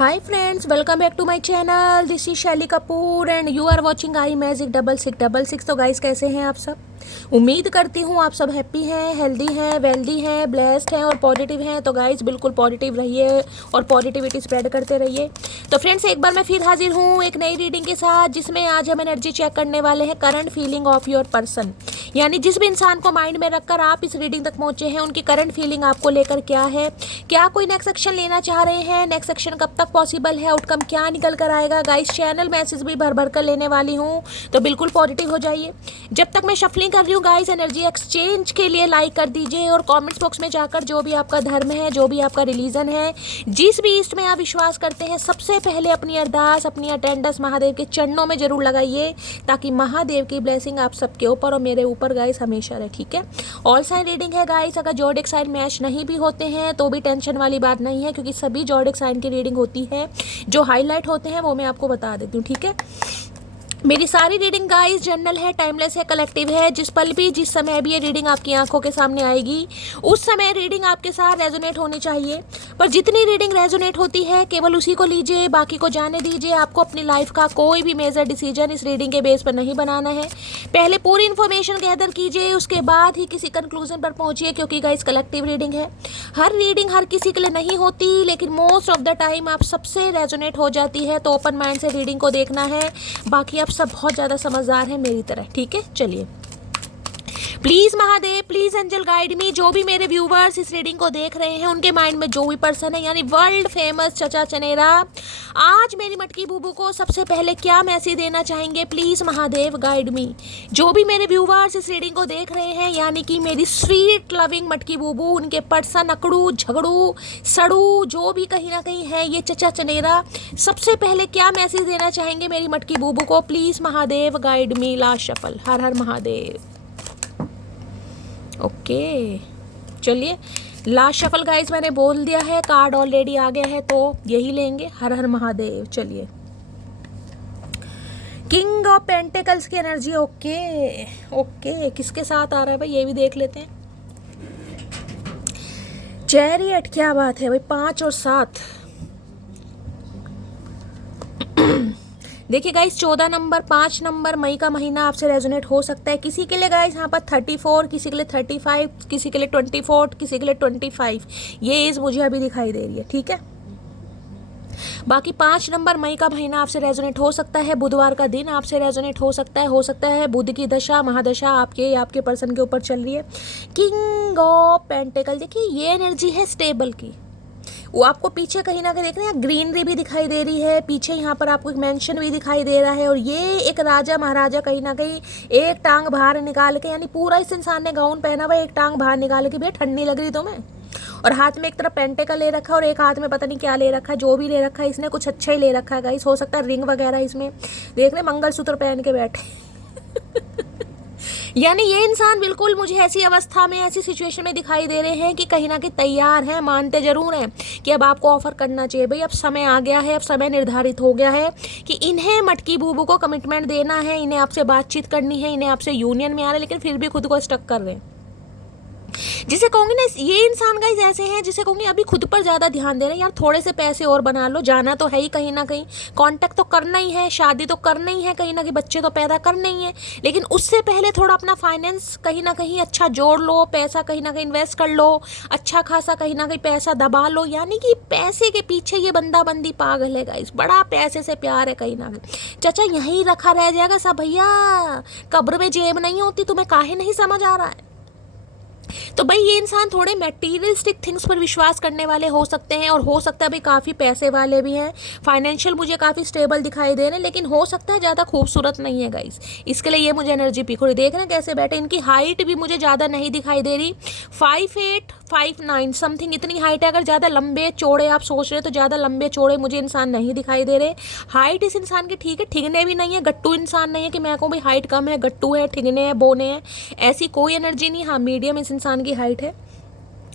Hi friends, welcome back to my channel. This is Shaili Kapoor and you are watching I magic 6666। तो guys कैसे हैं आप सब? उम्मीद करती हूँ आप सब हैप्पी हैं, हेल्दी हैं, वेल्दी हैं, ब्लेस्ड हैं और पॉजिटिव हैं। तो गाइस बिल्कुल पॉजिटिव रहिए और पॉजिटिविटी स्प्रेड करते रहिए। तो फ्रेंड्स एक बार मैं फिर हाजिर हूँ एक नई रीडिंग के साथ, जिसमें आज हम एनर्जी चेक करने वाले हैं current feeling of your person. यानी जिस भी इंसान को माइंड में रखकर आप इस रीडिंग तक पहुंचे हैं, उनकी करंट फीलिंग आपको लेकर क्या है, क्या कोई नेक्स्ट एक्शन लेना चाह रहे हैं, नेक्स्ट एक्शन कब तक पॉसिबल है, आउटकम क्या निकल कर आएगा। गाइस चैनल मैसेज भी भर भर कर लेने वाली हूँ, तो बिल्कुल पॉजिटिव हो जाइए। जब तक मैं शफलिंग कर रही हूँ गाइस, एनर्जी एक्सचेंज के लिए लाइक कर दीजिए और कमेंट्स बॉक्स में जाकर जो भी आपका धर्म है, जो भी आपका रिलीजन है, जिस भी ईस्ट में आप विश्वास करते हैं, सबसे पहले अपनी अरदास, अपनी अटेंडेंस महादेव के चरणों में जरूर लगाइए, ताकि महादेव की ब्लेसिंग आप सबके ऊपर और मेरे ऊपर गाइस हमेशा रहे। ठीक है, ऑल साइन रीडिंग है गाइस। अगर जोडिक साइन मैच नहीं भी होते हैं तो भी टेंशन वाली बात नहीं है, क्योंकि सभी जोडिक साइन की रीडिंग होती है। जो हाईलाइट होते हैं वो मैं आपको बता देती हूँ। ठीक है, मेरी सारी रीडिंग गाइस जनरल है, टाइमलेस है, कलेक्टिव है। जिस पल भी, जिस समय भी ये रीडिंग आपकी आंखों के सामने आएगी, उस समय रीडिंग आपके साथ रेजोनेट होनी चाहिए। पर जितनी रीडिंग रेजोनेट होती है केवल उसी को लीजिए, बाकी को जाने दीजिए। आपको अपनी लाइफ का कोई भी मेजर डिसीजन इस रीडिंग के बेस पर नहीं बनाना है। पहले पूरी इन्फॉर्मेशन गैदर कीजिए, उसके बाद ही किसी कंक्लूजन पर पहुंचिए, क्योंकि गाइस कलेक्टिव रीडिंग है। हर रीडिंग हर किसी के लिए नहीं होती, लेकिन मोस्ट ऑफ द टाइम आप सबसे रेजोनेट हो जाती है। तो ओपन माइंड से रीडिंग को देखना है। बाकी सब बहुत ज़्यादा समझदार हैं मेरी तरह। ठीक है, चलिए please Mahadev, please angel guide me. जो भी मेरे व्यूवर्स इस रीडिंग को देख रहे हैं, उनके माइंड में जो भी पर्सन है, यानी वर्ल्ड फेमस चचा चनेरा, आज मेरी मटकी बूबू को सबसे पहले क्या मैसेज देना चाहेंगे? प्लीज़ महादेव गाइड मी। जो भी मेरे व्यूवर्स इस रीडिंग को देख रहे हैं, यानी कि मेरी स्वीट लविंग मटकी बूबू, उनके पर्सन अकड़ू, झगड़ू, सड़ू, जो भी कहीं ना कहीं है ये चचा चनेरा, सबसे पहले क्या मैसेज देना चाहेंगे मेरी मटकी बूबू को? Please Mahadev guide me. Last shuffle. Her her Mahadev. Okay चलिए, लास्ट शफल गाइस मैंने बोल दिया है, कार्ड ऑलरेडी आ गया है, तो यही लेंगे। हर हर महादेव। चलिए, किंग ऑफ पेंटिकल्स की एनर्जी। ओके ओके, किसके साथ आ रहा है भाई, ये भी देख लेते हैं। चैरियट, क्या बात है भाई, 5 और 7। देखिए गाइस, 14 नंबर, 5 नंबर, मई का महीना आपसे रेजोनेट हो सकता है। किसी के लिए गाइस यहाँ पर 34, किसी के लिए 35, किसी के लिए 24, किसी के लिए 25, ये एज मुझे अभी दिखाई दे रही है। ठीक है, बाकी 5 नंबर मई का महीना आपसे रेजोनेट हो सकता है। बुधवार का दिन आपसे रेजोनेट हो सकता है। बुध की दशा, महादशा आपके पर्सन के ऊपर चल रही है। किंग ऑफ पेंटिकल, देखिए ये एनर्जी है स्टेबल की। वो आपको पीछे कहीं ना कहीं देख रहे हैं, ग्रीनरी भी दिखाई दे रही है पीछे, यहाँ पर आपको एक मेंशन भी दिखाई दे रहा है। और ये एक राजा महाराजा कहीं ना कहीं एक टांग बाहर निकाल के, यानी पूरा इस इंसान ने गाउन पहना हुआ, एक टांग बाहर निकाल के, भैया ठंडी लग रही तुम्हें, और हाथ में एक तरफ पेंटिकल ले रखा है और एक हाथ में पता नहीं क्या ले रखा है। जो भी ले रखा है इसने कुछ अच्छा ही ले रखा है गाइस। हो सकता है रिंग वगैरह इसमें देख रहे, मंगलसूत्र पहन के बैठे। यानी ये इंसान बिल्कुल मुझे ऐसी अवस्था में, ऐसी सिचुएशन में दिखाई दे रहे हैं कि कहीं ना कहीं तैयार हैं, मानते जरूर हैं कि अब आपको ऑफर करना चाहिए भाई। अब समय आ गया है, अब समय निर्धारित हो गया है कि इन्हें मटकी बूबू को कमिटमेंट देना है, इन्हें आपसे बातचीत करनी है, इन्हें आपसे यूनियन में आ रहा है, लेकिन फिर भी खुद को स्टक कर रहे हैं। जिसे कहूँगी ना, ये इंसान गाइस ऐसे हैं जिसे कहूँगी अभी खुद पर ज़्यादा ध्यान दे रहे हैं। यार थोड़े से पैसे और बना लो, जाना तो है ही कहीं ना कहीं, कांटेक्ट तो करना ही है, शादी तो करना ही है, कहीं ना कहीं बच्चे तो पैदा करना ही है, लेकिन उससे पहले थोड़ा अपना फाइनेंस कहीं ना कहीं अच्छा जोड़ लो, पैसा कहीं ना कहीं इन्वेस्ट कर लो, अच्छा खासा कहीं ना कहीं पैसा दबा लो। यानी कि पैसे के पीछे ये बंदा बंदी पागल है गाइस, बड़ा पैसे से प्यार है कहीं ना कहीं। चाचा यहीं रखा रह जाएगा सब भैया, कब्र में जेब नहीं होती, तुम्हें काहे नहीं समझ आ रहा है? तो भाई ये इंसान थोड़े मटेरियलिस्टिक थिंग्स पर विश्वास करने वाले हो सकते हैं, और हो सकता है भाई काफ़ी पैसे वाले भी हैं, फाइनेंशियल मुझे काफ़ी स्टेबल दिखाई दे रहे हैं, लेकिन हो सकता है ज़्यादा खूबसूरत नहीं है गाइस। इसके लिए ये मुझे एनर्जी पिक देख रहे हैं कैसे बैठे। इनकी हाइट भी मुझे ज़्यादा नहीं दिखाई दे रही, 5'8", 5'9" समथिंग इतनी हाइट है। अगर ज़्यादा लंबे चौड़े आप सोच रहे हैं तो ज़्यादा लंबे चौड़े मुझे इंसान नहीं दिखाई दे रहे। हाइट इस इंसान की ठीक है, ठिगने भी नहीं है, गट्टू इंसान नहीं है कि मैं कहूँ भाई हाइट कम है, गट्टू है, ठिगने हैं, बोने हैं, ऐसी कोई एनर्जी नहीं। हाँ मीडियम इस इंसान की हाइट है।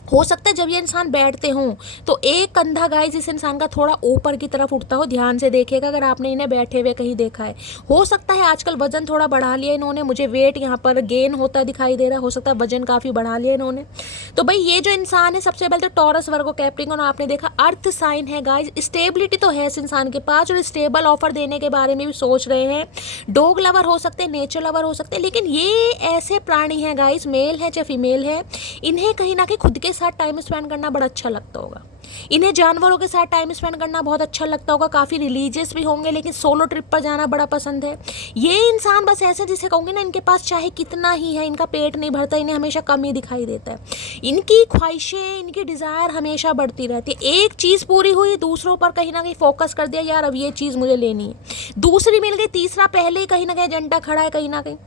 हो सकता है जब ये इंसान बैठते हों तो एक कंधा गाइस इस इंसान का थोड़ा ऊपर की तरफ उठता हो, ध्यान से देखिएगा अगर आपने इन्हें बैठे हुए कहीं देखा है। हो सकता है आजकल वजन थोड़ा बढ़ा लिया इन्होंने, मुझे वेट यहाँ पर गेन होता दिखाई दे रहा है, हो सकता है वजन काफ़ी बढ़ा लिया इन्होंने। तो भाई ये जो इंसान है सबसे पहले तो टॉरस वर्गो कैप्रिकॉर्न, आपने देखा अर्थ साइन है गाइस, स्टेबिलिटी तो है इस इंसान के पास और स्टेबल ऑफर देने के बारे में भी सोच रहे हैं। डॉग लवर हो सकते हैं, नेचर लवर हो सकते हैं, लेकिन ये ऐसे प्राणी हैं गाइस, मेल है चाहे फीमेल है, इन्हें कहीं ना कहीं खुद के साथ टाइम स्पेंड करना बड़ा अच्छा लगता होगा। इन्हें जानवरों के साथ टाइम स्पेंड करना बहुत अच्छा लगता होगा, काफ़ी रिलीजियस भी होंगे, लेकिन सोलो ट्रिप पर जाना बड़ा पसंद है। ये इंसान बस ऐसे जिसे कहूँगी ना, इनके पास चाहे कितना ही है इनका पेट नहीं भरता, इन्हें हमेशा कम ही दिखाई देता है। इनकी ख्वाहिशें, इनकी डिज़ायर हमेशा बढ़ती रहती है। एक चीज़ पूरी हुई, दूसरों पर कहीं ना कहीं फोकस कर दिया, यार अब ये चीज़ मुझे लेनी है, दूसरी मिल गई, तीसरा पहले ही कहीं ना कहीं एजेंडा खड़ा है कहीं ना कहीं।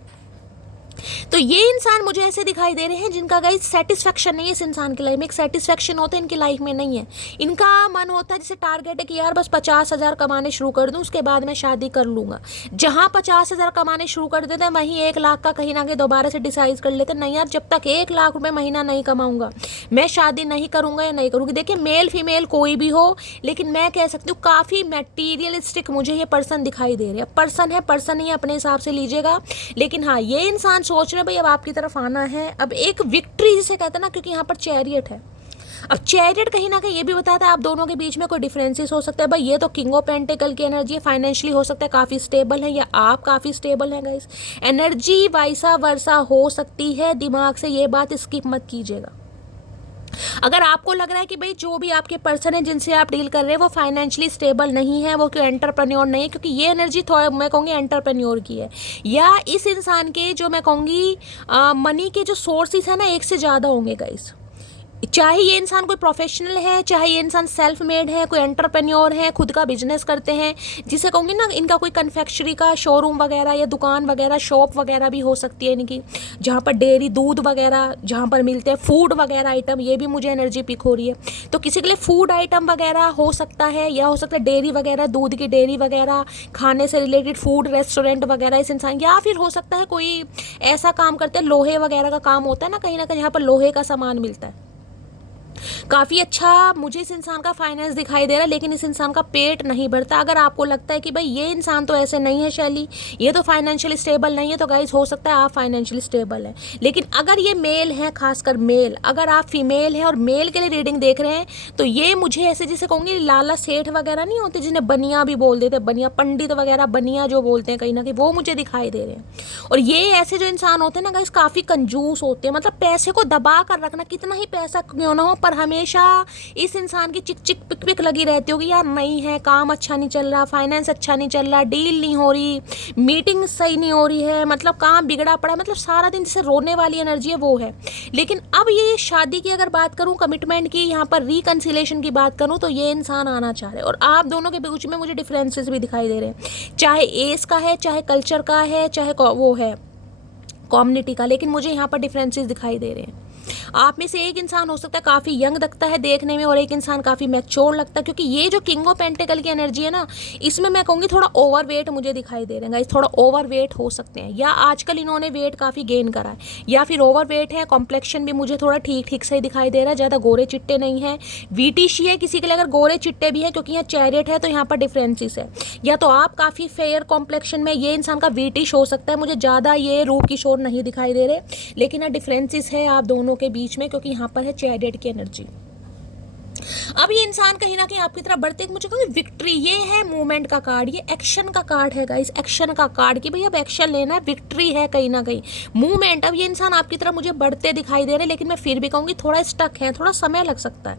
तो ये इंसान मुझे ऐसे दिखाई दे रहे हैं जिनका गाइस सेटिस्फेक्शन नहीं है इस इंसान की लाइफ में। एक सेटिस्फेक्शन होता है इनकी लाइफ में नहीं है। इनका मन होता है, जैसे टारगेट है कि यार बस 50,000 कमाने शुरू कर दूं, उसके बाद मैं शादी कर लूँगा। जहाँ 50,000 कमाने शुरू कर देते हैं वहीं 1 लाख का कहीं ना कहीं दोबारा से डिसाइड कर लेते हैं, नहीं यार जब तक 1 लाख रुपये महीना नहीं कमाऊँगा मैं शादी नहीं करूँगा या नहीं करूँगी। देखिए मेल फीमेल कोई भी हो, लेकिन मैं कह सकती हूँ काफ़ी मटीरियलिस्टिक मुझे ये पर्सन दिखाई दे रहे हैं। पर्सन है, पर्सन ही अपने हिसाब से लीजिएगा, लेकिन हाँ ये इंसान सोच रहे हैं भाई अब आपकी तरफ आना है। अब एक विक्ट्री जिसे कहते हैं ना, क्योंकि यहाँ पर चैरियट है। अब चैरियट कहीं ना कहीं ये भी बताता है आप दोनों के बीच में कोई डिफरेंसेस हो सकता है। भाई ये तो किंग ऑफ पेंटिकल की एनर्जी है, फाइनेंशियली हो सकता है काफ़ी स्टेबल है या आप काफ़ी स्टेबल हैं गाइस। एनर्जी वाइसा वर्सा हो सकती है, दिमाग से ये बात स्किप मत कीजिएगा। अगर आपको लग रहा है कि भाई जो भी आपके पर्सन है जिनसे आप डील कर रहे हैं वो फाइनेंशियली स्टेबल नहीं है, वो क्यों एंटरप्रेन्योर नहीं है, क्योंकि ये एनर्जी थोड़ा मैं कहूँगी एंटरप्रेन्योर की है, या इस इंसान के जो मैं कहूँगी मनी के जो सोर्सेज है ना एक से ज़्यादा होंगे गाइस। चाहे ये इंसान कोई प्रोफेशनल है, चाहे ये इंसान सेल्फ मेड है, कोई एंटरप्रेन्योर है, खुद का बिजनेस करते हैं, जिसे कहूँगी ना इनका कोई कन्फेक्शनरी का शोरूम वगैरह या दुकान वगैरह शॉप वगैरह भी हो सकती है इनकी, जहाँ पर डेयरी दूध वगैरह जहाँ पर मिलते हैं, फूड वगैरह आइटम, ये भी मुझे एनर्जी पिक हो रही है। तो किसी के लिए फूड आइटम वगैरह हो सकता है, या हो सकता है डेयरी वगैरह, दूध की डेयरी वगैरह, खाने से रिलेटेड फूड रेस्टोरेंट वगैरह इस इंसान, या फिर हो सकता है कोई ऐसा काम करते हैं, लोहे वगैरह का काम होता है ना कहीं यहाँ पर लोहे का सामान मिलता है। काफ़ी अच्छा मुझे इस इंसान का फाइनेंस दिखाई दे रहा है, लेकिन इस इंसान का पेट नहीं भरता। अगर आपको लगता है कि भाई ये इंसान तो ऐसे नहीं है शैली, ये तो फाइनेंशियली स्टेबल नहीं है, तो गाइज हो सकता है आप फाइनेंशियली स्टेबल हैं। लेकिन अगर ये मेल है, खासकर मेल, अगर आप फीमेल हैं और मेल के लिए रीडिंग देख रहे हैं, तो ये मुझे ऐसे जिसे कहूँगी लाला सेठ वगैरह नहीं होते जिन्हें बनिया भी बोल देते, बनिया पंडित वगैरह, बनिया जो बोलते हैं कहीं ना कहीं, वो मुझे दिखाई दे रहे हैं। और ये ऐसे जो इंसान होते हैं ना गाइज काफ़ी कंजूस होते हैं, मतलब पैसे को दबा कर रखना, कितना ही पैसा क्यों ना हो, पर हमेशा इस इंसान की चिक चिक पिक पिक लगी रहती होगी, यार नहीं है, काम अच्छा नहीं चल रहा, फाइनेंस अच्छा नहीं चल रहा, डील नहीं हो रही, मीटिंग सही नहीं हो रही है, मतलब काम बिगड़ा पड़ा, मतलब सारा दिन जिसे रोने वाली एनर्जी है वो है। लेकिन अब ये शादी की अगर बात करूं, कमिटमेंट की, यहाँ पर रिकन्सिलेशन की बात करूं, तो ये इंसान आना चाह रहे हैं। और आप दोनों के बीच में मुझे डिफरेंसेस भी दिखाई दे रहे हैं, चाहे एज का है, चाहे कल्चर का है, चाहे वो है कम्युनिटी का, लेकिन मुझे यहाँ पर डिफरेंसेस दिखाई दे रहे हैं। आप में से एक इंसान हो सकता है काफ़ी यंग लगता है देखने में, और एक इंसान काफ़ी मैच्योर लगता है, क्योंकि ये जो किंग ऑफ पेंटिकल की एनर्जी है ना, इसमें मैं कहूँगी थोड़ा ओवरवेट मुझे दिखाई दे रहे हैं गाइस, थोड़ा ओवरवेट हो सकते हैं, या आजकल इन्होंने वेट काफ़ी गेन करा है, या फिर ओवरवेट है। कॉम्प्लेक्शन भी मुझे थोड़ा ठीक ठीक से दिखाई दे रहा है, ज़्यादा गोरे चिट्टे नहीं है, वीटिशी है किसी के लिए अगर गोरे चिट्टे भी है, क्योंकि यहाँ चैरियट है तो यहाँ पर डिफरेंसेस है। या तो आप काफ़ी फेयर कॉम्प्लेक्शन में, ये इंसान का वीटिश हो सकता है, मुझे ज़्यादा ये रूप किशोर नहीं दिखाई दे रहे, लेकिन यहाँ डिफरेंसेस है आप दोनों के बीच में, क्योंकि यहाँ पर है चैरियट की एनर्जी। अब ये इंसान कहीं ना कहीं आपकी तरफ बढ़ते, एक मुझे कहूँगी विक्ट्री, ये है मूवमेंट का कार्ड, ये एक्शन का कार्ड है गाइस, एक्शन का कार्ड कि भाई अब एक्शन लेना है, विक्ट्री है कहीं ना कहीं, मूवमेंट। अब ये इंसान आपकी तरफ मुझे बढ़ते दिखाई दे रहे हैं, लेकिन मैं फिर भी कहूँगी थोड़ा स्टक है, थोड़ा समय लग सकता है।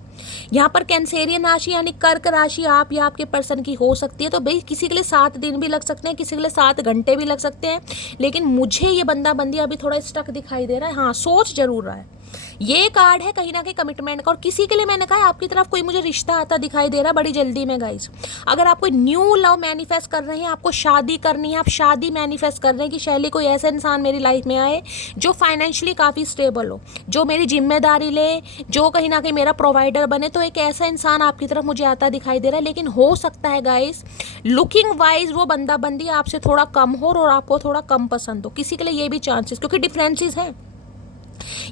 यहाँ पर कैंसेरियन राशि यानी कर्क राशि आप या आपके पर्सन की हो सकती है, तो भाई किसी के लिए 7 दिन भी लग सकते हैं, किसी के लिए 7 घंटे भी लग सकते हैं, लेकिन मुझे ये बंदा बंदी अभी थोड़ा स्टक दिखाई दे रहा है। हाँ सोच जरूर रहा है, ये कार्ड है कहीं ना कहीं कमिटमेंट का। और किसी के लिए मैंने कहा आपकी तरफ कोई मुझे रिश्ता आता दिखाई दे रहा है बड़ी जल्दी में गाइस। अगर आप कोई न्यू लव मैनिफेस्ट कर रहे हैं, आपको शादी करनी है, आप शादी मैनिफेस्ट कर रहे हैं कि शैली कोई ऐसा इंसान मेरी लाइफ में आए जो फाइनेंशियली काफ़ी स्टेबल हो, जो मेरी जिम्मेदारी ले, जो कहीं ना कहीं मेरा प्रोवाइडर बने, तो एक ऐसा इंसान आपकी तरफ मुझे आता दिखाई दे रहा है। लेकिन हो सकता है गाइस लुकिंग वाइज वो बंदा बंदी आपसे थोड़ा कम हो और आपको थोड़ा कम पसंद हो, किसी के लिए ये भी चांसेस, क्योंकि डिफरेंसेस हैं।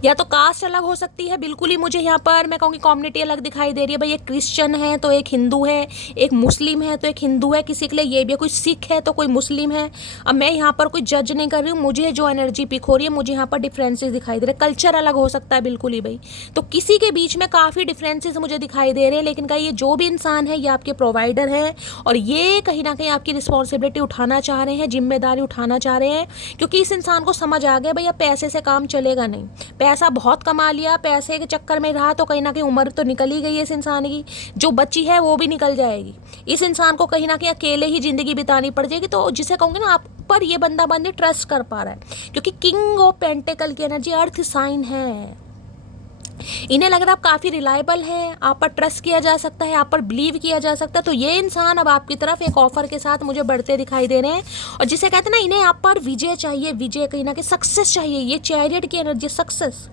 या तो कास्ट अलग हो सकती है, बिल्कुल ही मुझे यहाँ पर मैं कहूँगी कम्युनिटी अलग दिखाई दे रही है। भाई एक क्रिश्चियन है तो एक हिंदू है, एक मुस्लिम है तो एक हिंदू है, किसी के लिए ये भी है, कोई सिख है तो कोई मुस्लिम है। अब मैं यहाँ पर कोई जज नहीं कर रही हूँ, मुझे जो एनर्जी पिक हो रही है मुझे यहाँ पर डिफरेंसेस दिखाई दे रहे हैं। कल्चर अलग हो सकता है बिल्कुल ही भाई, तो किसी के बीच में काफ़ी डिफरेंसेस मुझे दिखाई दे रहे हैं। लेकिन का ये जो भी इंसान है ये आपके प्रोवाइडर है और ये कहीं ना कहीं आपकी रिस्पॉन्सिबिलिटी उठाना चाह रहे हैं, जिम्मेदारी उठाना चाह रहे हैं, क्योंकि इस इंसान को समझ आ गया भैया पैसे से काम चलेगा नहीं। पैसा बहुत कमा लिया, पैसे के चक्कर में रहा तो कहीं ना कहीं उम्र तो निकल ही गई है इस इंसान की, जो बची है वो भी निकल जाएगी। इस इंसान को कहीं ना कहीं अकेले ही जिंदगी बितानी पड़ जाएगी। तो जिसे कहूँगी ना, आप पर ये बंदा बंदे ट्रस्ट कर पा रहा है, क्योंकि किंग ऑफ पेंटिकल की एनर्जी अर्थ साइन है। इन्हें लग रहा है आप काफ़ी रिलायबल हैं, आप पर ट्रस्ट किया जा सकता है, आप पर बिलीव किया जा सकता है। तो ये इंसान अब आपकी तरफ एक ऑफर के साथ मुझे बढ़ते दिखाई दे रहे हैं। और जिसे कहते हैं ना, इन्हें आप पर विजय चाहिए, विजय कहीं ना कहीं सक्सेस चाहिए। ये चैरियट की एनर्जी, सक्सेस।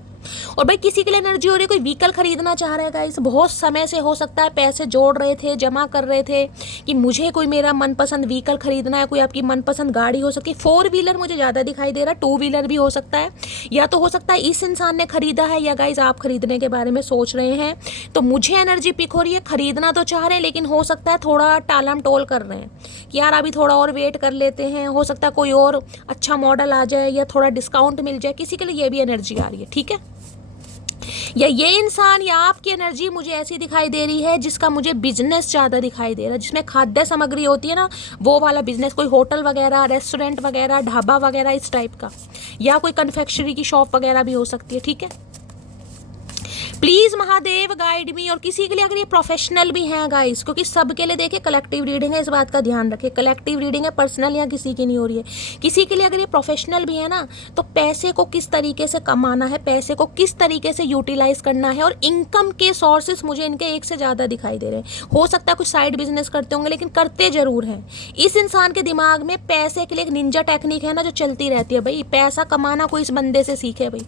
और भाई किसी के लिए एनर्जी हो रही है, कोई व्हीकल खरीदना चाह रहा है गाइस, बहुत समय से हो सकता है पैसे जोड़ रहे थे, जमा कर रहे थे कि मुझे कोई मेरा मनपसंद व्हीकल खरीदना है। कोई आपकी मनपसंद गाड़ी हो सकती है, 4 व्हीलर मुझे ज़्यादा दिखाई दे रहा है, 2 व्हीलर भी हो सकता है। या तो हो सकता है इस इंसान ने खरीदा है, या गाइस आप खरीदने के बारे में सोच रहे हैं। तो मुझे एनर्जी पिक हो रही है, खरीदना तो चाह रहे हैं लेकिन हो सकता है थोड़ा टालम टोल कर रहे हैं कि यार अभी थोड़ा और वेट कर लेते हैं, हो सकता है कोई और अच्छा मॉडल आ जाए या थोड़ा डिस्काउंट मिल जाए। किसी के लिए ये भी एनर्जी आ रही है, ठीक है। या ये इंसान या आपकी एनर्जी मुझे ऐसी दिखाई दे रही है जिसका मुझे बिजनेस ज़्यादा दिखाई दे रहा है, जिसमें खाद्य सामग्री होती है ना, वो वाला बिजनेस, कोई होटल वगैरह, रेस्टोरेंट वगैरह, ढाबा वगैरह, इस टाइप का, या कोई कन्फेक्शनरी की शॉप वगैरह भी हो सकती है, ठीक है। प्लीज़ महादेव गाइड मी। और किसी के लिए अगर ये प्रोफेशनल भी हैं गाइस, क्योंकि सबके लिए देखिए कलेक्टिव रीडिंग है, इस बात का ध्यान रखिए, कलेक्टिव रीडिंग है, पर्सनल यहाँ किसी की नहीं हो रही है। किसी के लिए अगर ये प्रोफेशनल भी है ना, तो पैसे को किस तरीके से कमाना है, पैसे को किस तरीके से यूटिलाइज करना है, और इनकम के सोर्सेस मुझे इनके एक से ज़्यादा दिखाई दे रहे हैं। हो सकता है कुछ साइड बिजनेस करते होंगे, लेकिन करते जरूर हैं। इस इंसान के दिमाग में पैसे के लिए एक निंजा टेक्निक है ना, जो चलती रहती है। भाई पैसा कमाना कोई इस बंदे से सीखे भाई,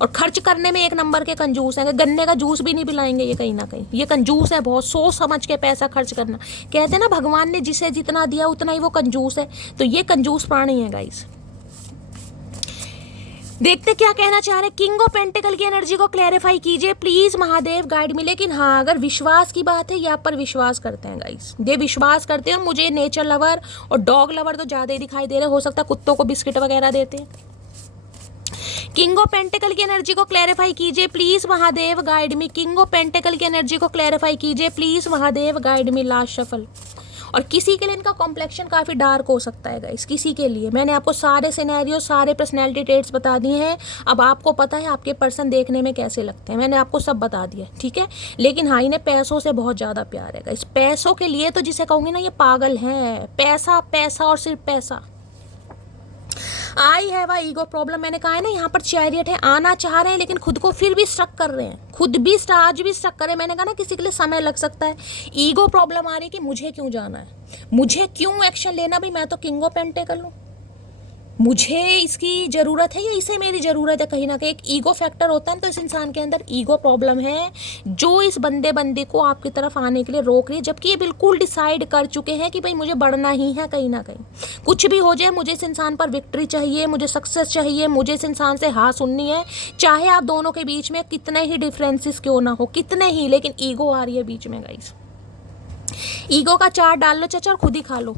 और खर्च करने में एक नंबर के कंजूस हैं। गन्ने का जूस भी नहीं पिलाएंगे ये, कहीं ना कहीं ये कंजूस है बहुत, सोच समझ के पैसा खर्च करना। कहते हैं ना, भगवान ने जिसे जितना दिया उतना ही वो कंजूस है, तो ये कंजूस प्राणी है गाइस। देखते क्या कहना चाह रहे हैं। किंग ऑफ पेंटिकल की एनर्जी को क्लैरिफाई कीजिए प्लीज महादेव, गाइड में। लेकिन हाँ, अगर विश्वास की बात है, ये आप पर विश्वास करते हैं गाइस, ये विश्वास करते हैं। और मुझे नेचर लवर और डॉग लवर तो ज़्यादा ही दिखाई दे रहे हैं, हो सकता है कुत्तों को बिस्किट वगैरह देते हैं। किंग ऑफ पेंटिकल की एनर्जी को क्लैरिफाई कीजिए please Mahadev, guide me. King of pentacle की एनर्जी को क्लैरिफाई कीजिए please Mahadev, guide me. Last shuffle. और किसी के लिए इनका कॉम्प्लेक्शन काफ़ी डार्क हो सकता है गाइस, किसी के लिए। मैंने आपको सारे सिनेरियो, सारे पर्सनैलिटी ट्रेट्स बता दिए हैं। अब आपको पता है आपके पर्सन देखने में कैसे लगते हैं, मैंने आपको सब बता दिया, ठीक है। लेकिन हाँ, इन्हें पैसों से बहुत ज़्यादा प्यार है गाइस। पैसों के लिए तो जिसे कहूँगी ना, ये पागल हैं। पैसा, पैसा और सिर्फ पैसा। I have a ego problem, मैंने कहा है ना, यहाँ पर चैरियट है। आना चाह रहे हैं लेकिन खुद को फिर भी स्ट्रक कर रहे हैं, खुद भी आज भी स्ट्रक कर रहे हैं। मैंने कहा ना, किसी के लिए समय लग सकता है। ईगो प्रॉब्लम आ रही है कि मुझे क्यों जाना है, मुझे क्यों एक्शन लेना, भी मैं तो किंग ऑफ पेंटिकल हूँ, मुझे इसकी ज़रूरत है या इसे मेरी ज़रूरत है। कहीं ना कहीं एक ईगो फैक्टर होता है, तो इस इंसान के अंदर ईगो प्रॉब्लम है, जो इस बंदे को आपकी तरफ आने के लिए रोक रही है। जबकि ये बिल्कुल डिसाइड कर चुके हैं कि भाई मुझे बढ़ना ही है। कहीं ना कहीं कुछ भी हो जाए, मुझे इस इंसान पर विक्ट्री चाहिए, मुझे सक्सेस चाहिए, मुझे इस इंसान से हाँ सुननी है। चाहे आप दोनों के बीच में कितने ही डिफरेंसेस क्यों ना हो, कितने ही, लेकिन ईगो आ रही है बीच में गाइस। ईगो का चार्ट डाल लो चाचा और खुद ही खा लो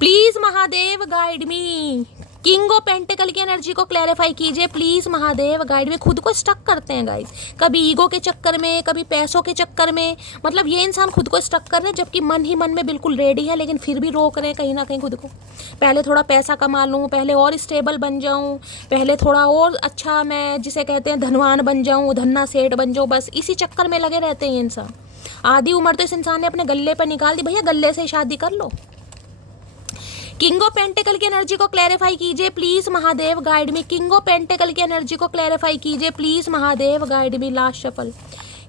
please Mahadev, guide me. King of pentacle की एनर्जी को क्लैरिफाई कीजिए प्लीज महादेव, गाइड में। खुद को स्टक करते हैं गाइस, कभी ईगो के चक्कर में, कभी पैसों के चक्कर में। मतलब ये इंसान खुद को स्टक कर रहे हैं, जबकि मन ही मन में बिल्कुल रेडी है, लेकिन फिर भी रोक रहे हैं कहीं ना कहीं खुद को। पहले थोड़ा पैसा कमा लूँ, पहले और स्टेबल बन जाऊँ, पहले थोड़ा और अच्छा, मैं जिसे कहते हैं धनवान बन जाऊँ, धन्ना सेठ बन जाऊँ। बस इसी चक्कर में लगे रहते हैं ये इंसान। आधी उम्र तो इस इंसान ने अपने गले पर निकाल दी। भैया गले से शादी कर लो। किंग ऑफ पेंटिकल की एनर्जी को क्लैरिफाई कीजिए please Mahadev, guide me. King of pentacle की एनर्जी को क्लैरिफाई कीजिए please Mahadev, guide me. Last shuffle.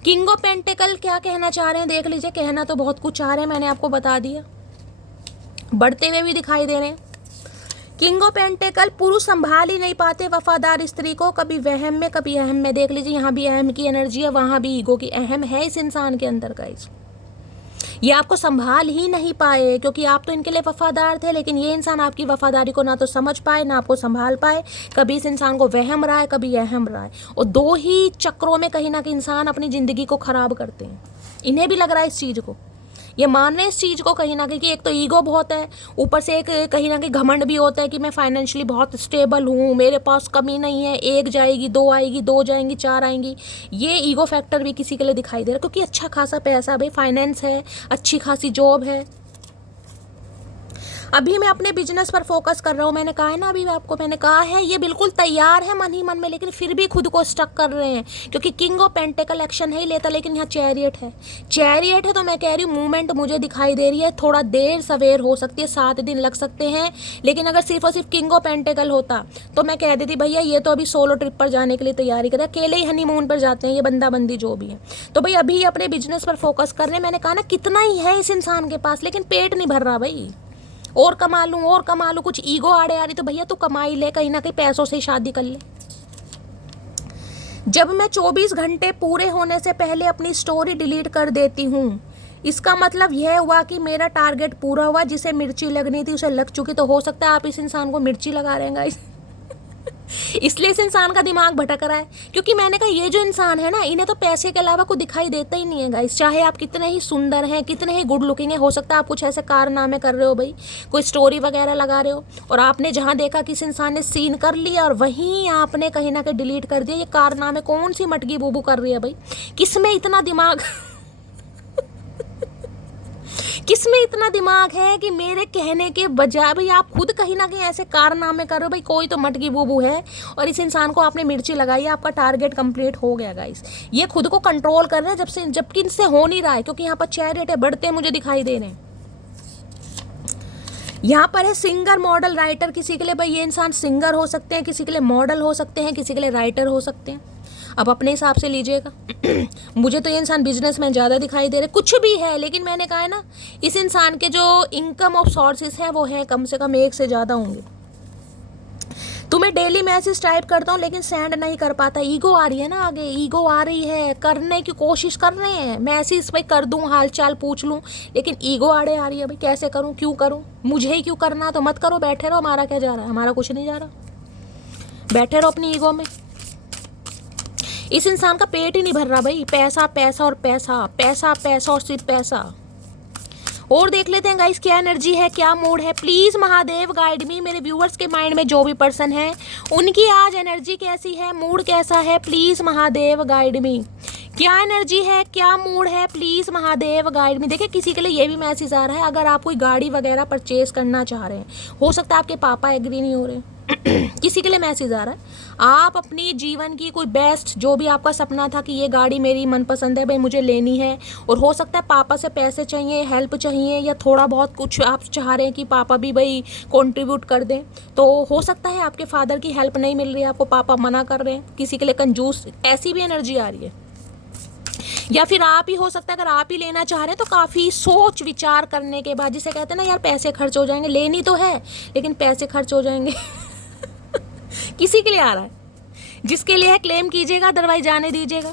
King of pentacle क्या कहना चाह रहे हैं देख लीजिए। कहना तो बहुत कुछ चाह रहे हैं, मैंने आपको बता दिया, बढ़ते हुए भी दिखाई दे रहे हैं। किंग ऑफ पेंटिकल, पुरुष संभाल ही नहीं पाते वफादार स्त्री को, कभी वहम में कभी अहम में। देख लीजिए, यहाँ भी अहम की एनर्जी है, वहाँ भी ईगो की। अहम है इस इंसान के अंदर गाइस, ये आपको संभाल ही नहीं पाए, क्योंकि आप तो इनके लिए वफादार थे, लेकिन ये इंसान आपकी वफादारी को ना तो समझ पाए ना आपको संभाल पाए। कभी इस इंसान को वहम रहा है, कभी अहम रहा है, और दो ही चक्रों में कहीं ना कहीं इंसान अपनी ज़िंदगी को ख़राब करते हैं। इन्हें भी लग रहा है इस चीज़ को, ये मान रहे हैं इस चीज़ को कहीं ना कहीं कि एक तो ईगो बहुत है, ऊपर से एक कहीं ना कहीं घमंड भी होता है कि मैं फाइनेंशियली बहुत स्टेबल हूँ, मेरे पास कमी नहीं है, एक जाएगी, दो आएगी, दो जाएंगी, चार आएंगी। ये ईगो फैक्टर भी किसी के लिए दिखाई दे रहा है, क्योंकि अच्छा खासा पैसा, भाई फाइनेंस है, अच्छी खासी जॉब है। अभी मैं अपने बिजनेस पर फोकस कर रहा हूँ, मैंने कहा है ना, अभी आपको मैंने कहा है ये बिल्कुल तैयार है मन ही मन में, लेकिन फिर भी खुद को स्टक कर रहे हैं, क्योंकि किंग ऑफ पेंटिकल एक्शन नहीं लेता, लेकिन यहाँ चैरियट है। चैरियट है तो मैं कह रही हूँ मूवमेंट मुझे दिखाई दे रही है, थोड़ा देर सवेर हो सकती है, 7 दिन लग सकते हैं। लेकिन अगर सिर्फ और सिर्फ किंग ऑफ पेंटिकल होता तो मैं कह देती भैया ये तो अभी सोलो ट्रिप पर जाने के लिए तैयारी करे, अकेले ही हनीमून पर जाते हैं, ये बंदा बंदी जो भी है। तो भाई अभी अपने बिजनेस पर फोकस कर रहे हैं। मैंने कहा ना कितना ही है इस इंसान के पास, लेकिन पेट नहीं भर रहा भाई, और कमा लूँ और कमा लूँ, कुछ ईगो आड़े आ रही, तो भैया तू कमाई ले, कहीं ना कहीं पैसों से ही शादी कर ले। जब मैं 24 घंटे पूरे होने से पहले अपनी स्टोरी डिलीट कर देती हूँ, इसका मतलब यह हुआ कि मेरा टारगेट पूरा हुआ, जिसे मिर्ची लगनी थी उसे लग चुकी। तो हो सकता है आप इस इंसान को मिर्ची लगा रहे हैं इसलिए इस इंसान का दिमाग भटक रहा है, क्योंकि मैंने कहा ये जो इंसान है ना, इन्हें तो पैसे के अलावा कुछ दिखाई देता ही नहीं है गाइस। चाहे आप कितने ही सुंदर हैं, कितने ही गुड लुकिंग है, हो सकता है आप कुछ ऐसे कारनामे कर रहे हो भाई, कोई स्टोरी वगैरह लगा रहे हो, और आपने जहाँ देखा कि इस इंसान ने सीन कर लिया और वहीं आपने कहीं ना कहीं डिलीट कर दिया। ये कारनामे कौन सी मटकी बूबू कर रही है भाई, किसमें इतना दिमाग किसमें इतना दिमाग है कि मेरे कहने के बजाय भाई आप खुद कहीं ना कहीं ऐसे कारनामे कर रहे हो। भाई कोई तो मटकी बूबू है और इस इंसान को आपने मिर्ची लगाई, आपका टारगेट कंप्लीट हो गया गाइस। ये खुद को कंट्रोल कर रहे हैं जबकि इनसे हो नहीं रहा है, क्योंकि यहाँ पर चैरियट है, बढ़ते मुझे दिखाई दे रहे हैं। यहाँ पर है सिंगर, मॉडल, राइटर। किसी के लिए भाई ये इंसान सिंगर हो सकते हैं, किसी के लिए मॉडल हो सकते हैं, किसी के लिए राइटर हो सकते हैं, अब अपने हिसाब से लीजिएगा। मुझे तो ये इंसान बिजनेसमैन ज़्यादा दिखाई दे रहे, कुछ भी है, लेकिन मैंने कहा है ना इस इंसान के जो इनकम ऑफ सोर्सेज हैं वो है कम से कम 1 से ज़्यादा होंगे। तुम्हें डेली मैसेज टाइप करता हूँ लेकिन सेंड नहीं कर पाता। ईगो आ रही है ना, आगे ईगो आ रही है, करने की कोशिश कर रहे हैं, मैसेज पे कर दूँ, हाल चाल पूछ लूँ, लेकिन ईगो आड़े आ रही है। भाई कैसे करूँ, क्यों करूँ, मुझे ही क्यों करना, तो मत करो, बैठे रहो, हमारा क्या जा रहा है, हमारा कुछ नहीं जा रहा, बैठे रहो अपनी ईगो में। इस इंसान का पेट ही नहीं भर रहा भाई, पैसा पैसा और पैसा, पैसा पैसा और सिर्फ पैसा। और देख लेते हैं गाइस क्या एनर्जी है, क्या मूड है। प्लीज महादेव गाइड मी, मेरे व्यूअर्स के माइंड में जो भी पर्सन है उनकी आज एनर्जी कैसी है, मूड कैसा है, प्लीज महादेव गाइड मी। क्या एनर्जी है, क्या मूड है, प्लीज महादेव गाइड मी। देखिए किसी के लिए ये भी मैसेज आ रहा है, अगर आप कोई गाड़ी वगैरह परचेज करना चाह रहे हैं, हो सकता है आपके पापा एग्री नहीं हो रहे किसी के लिए मैसेज आ रहा है, आप अपनी जीवन की कोई बेस्ट, जो भी आपका सपना था कि ये गाड़ी मेरी मनपसंद है भाई मुझे लेनी है, और हो सकता है पापा से पैसे चाहिए, हेल्प चाहिए, या थोड़ा बहुत कुछ आप चाह रहे हैं कि पापा भी भाई कंट्रीब्यूट कर दें, तो हो सकता है आपके फादर की हेल्प नहीं मिल रही है आपको, पापा मना कर रहे हैं, किसी के लिए कंजूस, ऐसी भी एनर्जी आ रही है। या फिर आप ही हो सकता है, अगर आप ही लेना चाह रहे हैं तो काफ़ी सोच विचार करने के बाद, जिसे कहते हैं ना यार पैसे खर्च हो जाएंगे, लेनी तो है लेकिन पैसे खर्च हो जाएंगे किसी के लिए आ रहा है, जिसके लिए है क्लेम कीजिएगा, अदरवाइज जाने दीजिएगा।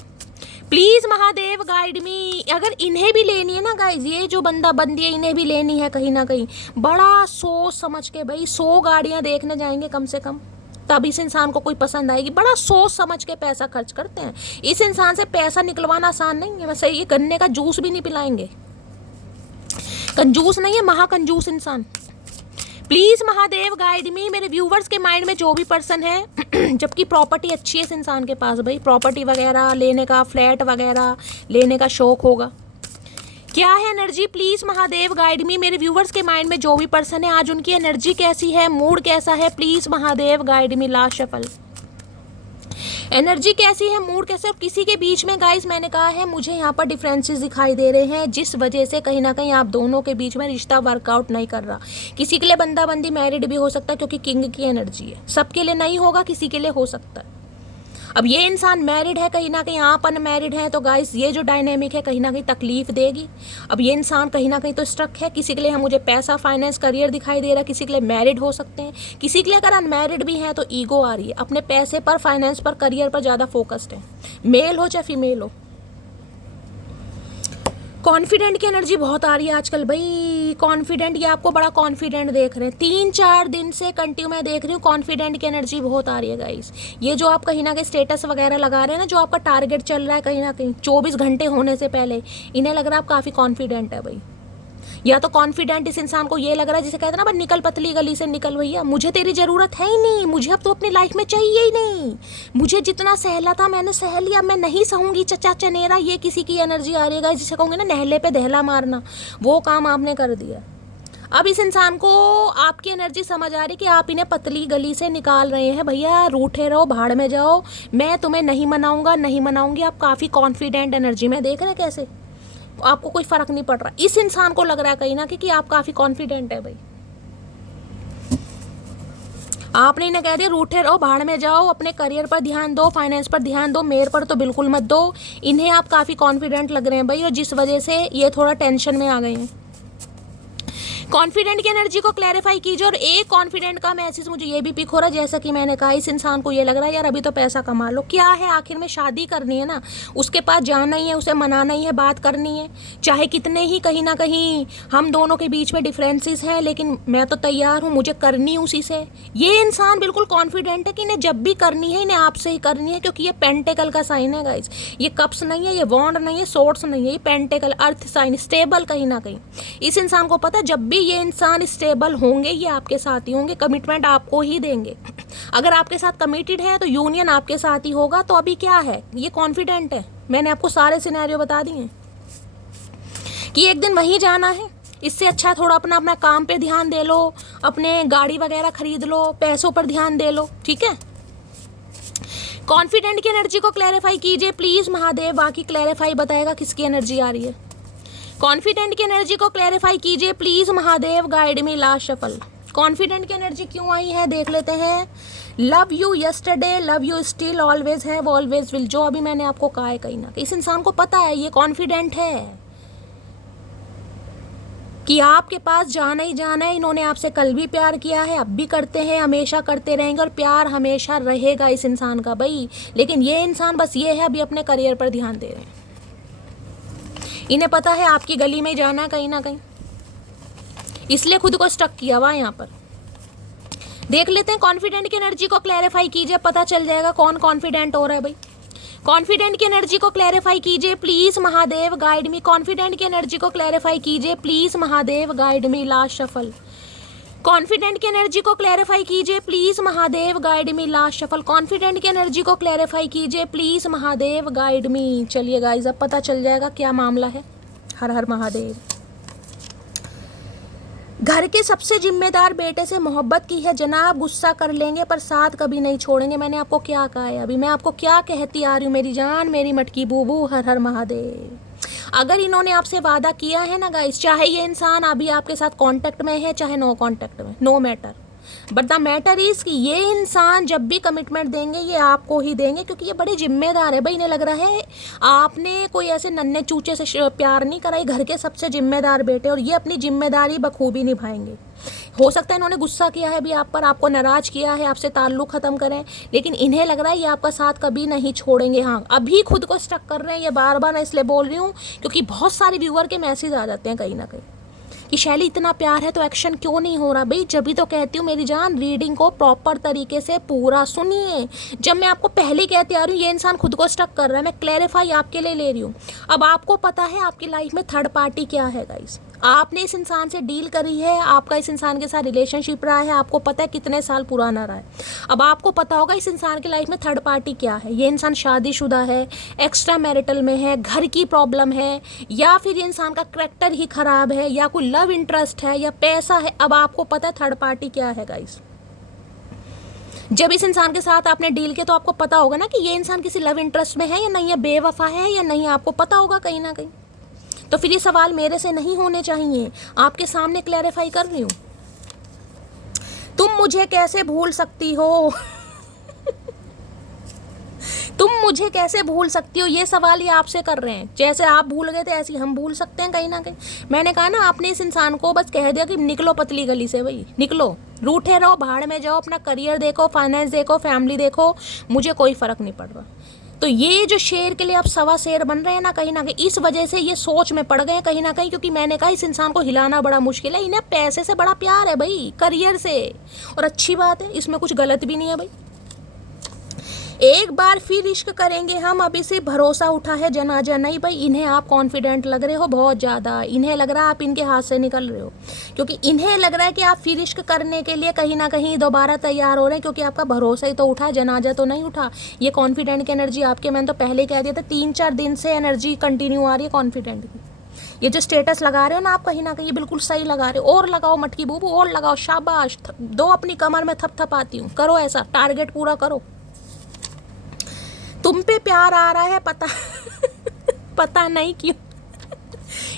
प्लीज महादेव गाइड मी। अगर इन्हें भी लेनी है ना गाइज, ये जो बंदा बंदी है इन्हें भी लेनी है कहीं ना कहीं, बड़ा सोच समझ के भाई 100 गाड़ियां देखने जाएंगे कम से कम, तब इस इंसान को कोई पसंद आएगी। बड़ा सोच समझ के पैसा खर्च करते हैं। इस इंसान से पैसा निकलवाना आसान नहीं है, वैसे ये गन्ने का जूस भी नहीं पिलाएंगे, कंजूस नहीं है, महाकंजूस इंसान। प्लीज महादेव गाइड मी, मेरे व्यूवर्स के माइंड में जो भी पर्सन है जबकि प्रॉपर्टी अच्छी है इस इंसान के पास, भाई प्रॉपर्टी वगैरह लेने का, फ्लैट वगैरह लेने का शौक होगा। क्या है एनर्जी, प्लीज महादेव गाइड मी, मेरे व्यूवर्स के माइंड में जो भी पर्सन है आज उनकी एनर्जी कैसी है, मूड कैसा है, please Mahadev guide me. Last shuffle, energy कैसी है, मूड कैसे, और किसी के बीच में गाइस मैंने कहा है मुझे यहाँ पर डिफरेंसेस दिखाई दे रहे हैं, जिस वजह से कहीं ना कहीं आप दोनों के बीच में रिश्ता वर्कआउट नहीं कर रहा। किसी के लिए बंदा बंदी मैरिड भी हो सकता है, क्योंकि किंग की एनर्जी है, सबके लिए नहीं होगा, किसी के लिए हो सकता है। अब ये इंसान मैरिड है, कहीं ना कहीं आप अनमैरिड है, तो गाइस ये जो डायनेमिक है कहीं ना कहीं तकलीफ देगी। अब ये इंसान कहीं ना कहीं तो स्ट्रक है, किसी के लिए मुझे पैसा, फाइनेंस, करियर दिखाई दे रहा है, किसी के लिए मैरिड हो सकते हैं, किसी के लिए अगर अनमैरिड भी है तो ईगो आ रही है, अपने पैसे पर, फाइनेंस पर, करियर पर ज़्यादा फोकस्ड है, मेल हो चाहे फीमेल हो। कॉन्फिडेंट की एनर्जी बहुत आ रही है आजकल भाई। कॉन्फिडेंट, ये आपको बड़ा कॉन्फिडेंट देख रहे हैं, 3-4 दिन से कंटिन्यू मैं देख रही हूँ कॉन्फिडेंट की एनर्जी बहुत आ रही है गाइस। ये जो आप कहीं ना कहीं स्टेटस वगैरह लगा रहे हैं ना, जो आपका टारगेट चल रहा है कहीं ना कहीं 24 घंटे होने से पहले, इन्हें लग रहा है आप काफ़ी कॉन्फिडेंट है भाई। या तो कॉन्फिडेंट इस इंसान को ये लग रहा है, जिसे कहते हैं ना बस निकल पतली गली से निकल भैया, मुझे तेरी ज़रूरत है ही नहीं, मुझे अब तो अपनी लाइफ में चाहिए ही नहीं, मुझे जितना सहला था मैंने सह लिया, मैं नहीं सहूँगी चचा चनेरा। ये किसी की एनर्जी आ रही है, जिसे कहूँगे ना नहले पे दहला मारना, वो काम आपने कर दिया। अब इस इंसान को आपकी एनर्जी समझ आ रही कि आप इन्हें पतली गली से निकाल रहे हैं। भैया रूठे रहो, भाड़ में जाओ, मैं तुम्हें नहीं मनाऊंगा, नहीं मनाऊंगी। आप काफ़ी कॉन्फिडेंट एनर्जी में देख रहे हैं कैसे आपको कोई फर्क नहीं पड़ रहा। इस इंसान को लग रहा है कहीं ना कि आप काफ़ी कॉन्फिडेंट है भाई। आपने इन्हें कह दिया रूठे रहो, भाड़ में जाओ, अपने करियर पर ध्यान दो, फाइनेंस पर ध्यान दो, मेरे पर तो बिल्कुल मत दो। इन्हें आप काफ़ी कॉन्फिडेंट लग रहे हैं भाई, और जिस वजह से ये थोड़ा टेंशन में आ गए हैं। कॉन्फिडेंट की एनर्जी को क्लैरिफाई कीजिए। और एक कॉन्फिडेंट का मैसेज मुझे ये भी पिक हो रहा है, जैसा कि मैंने कहा, इस इंसान को ये लग रहा है यार अभी तो पैसा कमा लो, क्या है आखिर में शादी करनी है ना, उसके पास जाना ही है, उसे मनाना ही है, बात करनी है, चाहे कितने ही कहीं ना कहीं हम दोनों के बीच में डिफरेंसेस हैं, लेकिन मैं तो तैयार हूँ, मुझे करनी उसी से। ये इंसान बिल्कुल कॉन्फिडेंट है कि इन्हें जब भी करनी है इन्हें आपसे ही करनी है, क्योंकि ये पेंटेकल का साइन है गाइज। ये कप्स नहीं है, ये वॉन्ड नहीं है, सोर्ट्स नहीं है, ये पेंटेकल अर्थ साइन, स्टेबल कहीं ना कहीं। इस इंसान को पता है जब भी ये इंसान स्टेबल होंगे ये आपके साथ ही होंगे, कमिटमेंट आपको ही देंगे। अगर आपके साथ कमिटेड है तो यूनियन आपके साथ ही होगा। तो अभी क्या है, ये कॉन्फिडेंट है। मैंने आपको सारे सिनेरियो बता दिए कि एक दिन वहीं जाना है। इससे अच्छा थोड़ा अपना अपना काम पे ध्यान दे लो, अपने गाड़ी वगैरह खरीद लो, पैसों पर ध्यान दे लो, ठीक है। कॉन्फिडेंट की एनर्जी को क्लैरिफाई कीजिए प्लीज महादेव। बाकी क्लैरिफाई बताएगा किसकी एनर्जी आ रही है। कॉन्फिडेंट की एनर्जी को क्लैरिफाई कीजिए please Mahadev, guide me last shuffle. Confident की एनर्जी क्यों आई है देख लेते हैं। Love you yesterday, love you still, always है, ऑलवेज विल, जो अभी मैंने आपको कहा है कहीं ना इस इंसान को पता है, ये कॉन्फिडेंट है कि आपके पास जाना ही जाना है। इन्होंने आपसे कल भी प्यार किया है, अब भी करते हैं, हमेशा करते रहेंगे, और प्यार हमेशा रहेगा इस इंसान का भाई। लेकिन ये इंसान बस ये है अभी अपने करियर पर ध्यान दे रहे हैं। इन्हें पता है आपकी गली में जाना है कहीं ना कहीं, इसलिए खुद को स्टक किया हुआ यहाँ पर। देख लेते हैं कॉन्फिडेंट की एनर्जी को क्लैरिफाई कीजिए, पता चल जाएगा कौन कॉन्फिडेंट हो रहा है भाई। कॉन्फिडेंट की एनर्जी को क्लैरिफाई कीजिए please Mahadev, guide me. Confident की एनर्जी को क्लैरिफाई कीजिए please Mahadev, guide me last shuffle. Confident की एनर्जी को क्लैरिफाई कीजिए please Mahadev, guide me last shuffle. Confident की एनर्जी को क्लैरिफाई कीजिए प्लीज महादेव, गाइड मी। चलिए गाइस अब पता चल जाएगा क्या मामला है। हर हर महादेव। घर के सबसे जिम्मेदार बेटे से मोहब्बत की है जनाब, गुस्सा कर लेंगे पर साथ कभी नहीं छोड़ेंगे। मैंने आपको क्या कहा है अभी, मैं आपको क्या कहती आ रही हूँ मेरी जान, मेरी मटकी बूबू। हर हर महादेव। अगर इन्होंने आपसे वादा किया है ना गाइस, चाहे ये इंसान अभी आपके साथ कांटेक्ट में है चाहे नो कांटेक्ट में, no matter, but the matter is कि ये इंसान जब भी कमिटमेंट देंगे ये आपको ही देंगे, क्योंकि ये बड़े जिम्मेदार है भाई। इन्हें लग रहा है आपने कोई ऐसे नन्हे चूचे से प्यार नहीं कराई, घर के सबसे जिम्मेदार बेटे, और ये अपनी जिम्मेदारी बखूबी निभाएंगे। हो सकता है इन्होंने गुस्सा किया है भी आप पर, आपको नाराज किया है, आपसे ताल्लुक ख़त्म करें, लेकिन इन्हें लग रहा है ये आपका साथ कभी नहीं छोड़ेंगे। हाँ अभी खुद को स्टक कर रहे हैं, ये बार बार मैं इसलिए बोल रही हूँ क्योंकि बहुत सारे व्यूअर के मैसेज आ जाते हैं कहीं ना कहीं कि शैली इतना प्यार है तो एक्शन क्यों नहीं हो रहा भाई। जब भी तो कहती हूँ मेरी जान, रीडिंग को प्रॉपर तरीके से पूरा सुनिए। जब मैं आपको पहले ही कहती आ रही हूँ ये इंसान खुद को स्टक कर रहा है, मैं क्लैरिफाई आपके लिए ले रही हूँ। अब आपको पता है आपकी लाइफ में थर्ड पार्टी क्या है गाइस, आपने इस इंसान से डील करी है, आपका इस इंसान के साथ रिलेशनशिप रहा है, आपको पता है कितने साल पुराना रहा है। अब आपको पता होगा इस इंसान की लाइफ में थर्ड पार्टी क्या है। ये इंसान शादीशुदा है, एक्स्ट्रा मैरिटल में है, घर की प्रॉब्लम है, या फिर ये इंसान का करैक्टर ही खराब है, या कोई लव इंटरेस्ट है, या पैसा है। अब आपको पता है थर्ड पार्टी क्या है गाइस। जब इस इंसान के साथ आपने डील किया तो आपको पता होगा ना कि ये इंसान किसी लव इंटरेस्ट में है या नहीं है, बेवफा है या नहीं, आपको पता होगा कहीं ना कहीं। तो फिर ये सवाल मेरे से नहीं होने चाहिए, आपके सामने क्लैरिफाई कर रही हूँ। तुम मुझे कैसे भूल सकती हो तुम मुझे कैसे भूल सकती हो, ये सवाल ये आपसे कर रहे हैं। जैसे आप भूल गए थे ऐसे ही हम भूल सकते हैं कहीं ना कहीं। मैंने कहा ना, आपने इस इंसान को बस कह दिया कि निकलो पतली गली से भाई, निकलो, रूठे रहो, भाड़ में जाओ, अपना करियर देखो, फाइनेंस देखो, फैमिली देखो, मुझे कोई फ़र्क नहीं पड़ रहा। तो ये जो शेर के लिए आप सवा शेर बन रहे हैं ना कहीं इस वजह से ये सोच में पड़ गए हैं कहीं ना कहीं, क्योंकि मैंने कहा इस इंसान को हिलाना बड़ा मुश्किल है, इन्हें पैसे से बड़ा प्यार है भाई, करियर से, और अच्छी बात है, इसमें कुछ गलत भी नहीं है भाई। एक बार फिर इश्क करेंगे हम, अभी से भरोसा उठा है जनाजा नहीं भाई। इन्हें आप कॉन्फिडेंट लग रहे हो बहुत ज़्यादा, इन्हें लग रहा है आप इनके हाथ से निकल रहे हो, क्योंकि इन्हें लग रहा है कि आप फिर इश्क करने के लिए कहीं ना कहीं दोबारा तैयार हो रहे हैं, क्योंकि आपका भरोसा ही तो उठा, जनाजा तो नहीं उठा। ये कॉन्फिडेंट की एनर्जी आपके, मैंने तो पहले कह दिया था, 3-4 दिन से एनर्जी कंटिन्यू आ रही है कॉन्फिडेंट की। ये जो स्टेटस लगा रहे हो ना आप कहीं ना कहीं, बिल्कुल सही लगा रहे हो, और लगाओ मटकी बूबू, और लगाओ, शाबाश दो, अपनी कमर में थप थप आती हूँ, करो ऐसा, टारगेट पूरा करो। तुम पे प्यार आ रहा है पता नहीं क्यों।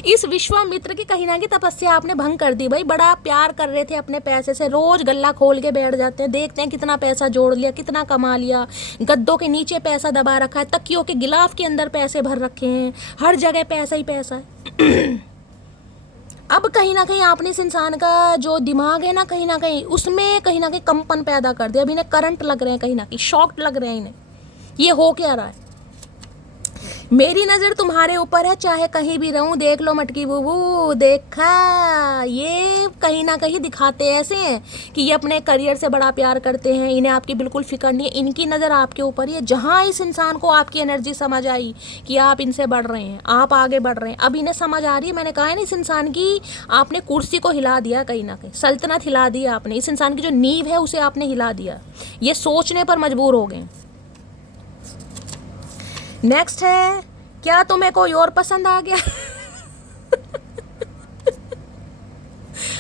इस विश्वामित्र की कहीं ना कहीं तपस्या आपने भंग कर दी भाई। बड़ा प्यार कर रहे थे अपने पैसे से, रोज गल्ला खोल के बैठ जाते हैं, देखते हैं कितना पैसा जोड़ लिया, कितना कमा लिया, गद्दों के नीचे पैसा दबा रखा है, तकियों के गिलाफ के अंदर पैसे भर रखे हैं, हर जगह पैसा ही पैसा है। अब कहीं ना कहीं आपने इस इंसान का जो दिमाग है ना कहीं उसमें कहीं ना कहीं कंपन पैदा कर दिया। अब इन्हें करंट लग रहे हैं, कहीं ना कहीं शॉक्ड लग रहे हैं इन्हें, ये हो क्या रहा है। मेरी नज़र तुम्हारे ऊपर है, चाहे कहीं भी रहूं, देख लो मटकी बूबू, देखा। ये कहीं ना कहीं दिखाते ऐसे हैं कि ये अपने करियर से बड़ा प्यार करते हैं, इन्हें आपकी बिल्कुल फिक्र नहीं है, इनकी नज़र आपके ऊपर ही है। जहाँ इस इंसान को आपकी एनर्जी समझ आई कि आप इनसे बढ़ रहे हैं, आप आगे बढ़ रहे हैं, अब इन्हें समझ आ रही है। मैंने कहा है ना, इस इंसान की आपने कुर्सी को हिला दिया, कहीं ना कहीं सल्तनत हिला दी आपने, इस इंसान की जो नींव है उसे आपने हिला दिया, ये सोचने पर मजबूर हो गए। नेक्स्ट है, क्या तुम्हें कोई और पसंद आ गया?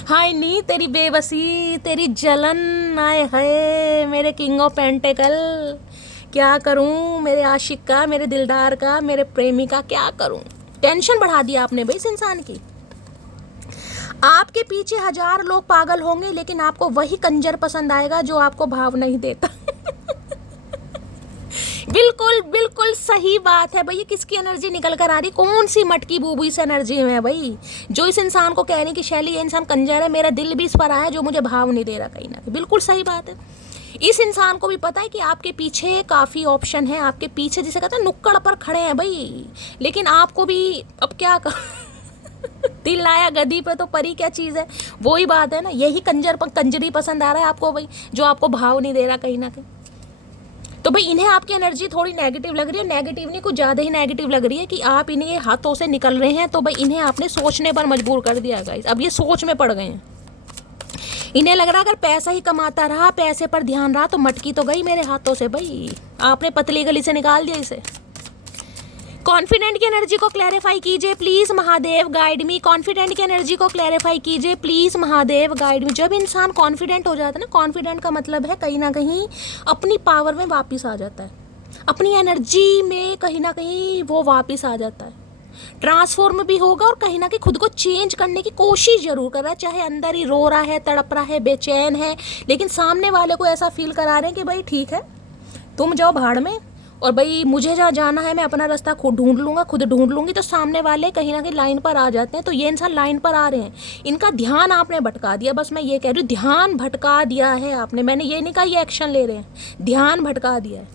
हाय नी, तेरी बेबसी, तेरी जलन, आए हाय मेरे किंग ऑफ पेंटिकल, क्या करूं मेरे आशिक का, मेरे दिलदार का, मेरे प्रेमी का, क्या करूं। टेंशन बढ़ा दिया आपने भाई इस इंसान की। आपके पीछे 1000 लोग पागल होंगे, लेकिन आपको वही कंजर पसंद आएगा जो आपको भाव नहीं देता। बिल्कुल बिल्कुल सही बात है भाई। किसकी एनर्जी निकल कर आ रही, कौन सी मटकी बूबू इस एनर्जी में है भाई, जो इस इंसान को कह रही कि शैली ये इंसान कंजर है, मेरा दिल भी इस पर आया जो मुझे भाव नहीं दे रहा कहीं ना कहीं। बिल्कुल सही बात है। इस इंसान को भी पता है कि आपके पीछे काफ़ी ऑप्शन है, आपके पीछे जिसे कहते हैं नुक्कड़ पर खड़े हैं भाई, लेकिन आपको भी अब क्या कर दिल लाया गदी पे तो परी क्या चीज़ है, वही बात है ना। यही कंजरी पसंद आ रहा है आपको भाई, जो आपको भाव नहीं दे रहा कहीं ना कहीं। तो भाई इन्हें आपकी एनर्जी थोड़ी नेगेटिव लग रही है, नेगेटिव नहीं कुछ ज़्यादा ही नेगेटिव लग रही है कि आप इन्हें हाथों से निकल रहे हैं। तो भाई इन्हें आपने सोचने पर मजबूर कर दिया गाइस, अब ये सोच में पड़ गए हैं। इन्हें लग रहा अगर पैसा ही कमाता रहा, पैसे पर ध्यान रहा, तो मटकी तो गई मेरे हाथों से भाई, आपने पतली गली से निकाल दिया इसे। कॉन्फिडेंट की एनर्जी को क्लैरिफाई कीजिए please Mahadev, guide me. Confident की एनर्जी को क्लैरिफाई कीजिए प्लीज़ महादेव, गाइड मी। जब इंसान कॉन्फिडेंट हो जाता है ना, कॉन्फिडेंट का मतलब है कहीं ना कहीं अपनी पावर में वापस आ जाता है, अपनी एनर्जी में कहीं ना कहीं वो वापस आ जाता है, ट्रांसफॉर्म भी होगा, और कहीं ना कहीं खुद को चेंज करने की कोशिश जरूर कर रहा है। चाहे अंदर ही रो रहा है, तड़प रहा है, बेचैन है, लेकिन सामने वाले को ऐसा फील करा रहे हैं कि भाई ठीक है, तुम जाओ भाड़ में, और भाई मुझे जहाँ जाना है मैं अपना रास्ता खुद ढूंढ लूँगा, खुद ढूंढ लूँगी। तो सामने वाले कहीं ना कहीं लाइन पर आ जाते हैं। तो ये इंसान लाइन पर आ रहे हैं, इनका ध्यान आपने भटका दिया। बस मैं ये कह रही हूँ, ध्यान भटका दिया है आपने। मैंने ये नहीं कहा ये एक्शन ले रहे हैं, ध्यान भटका दिया है।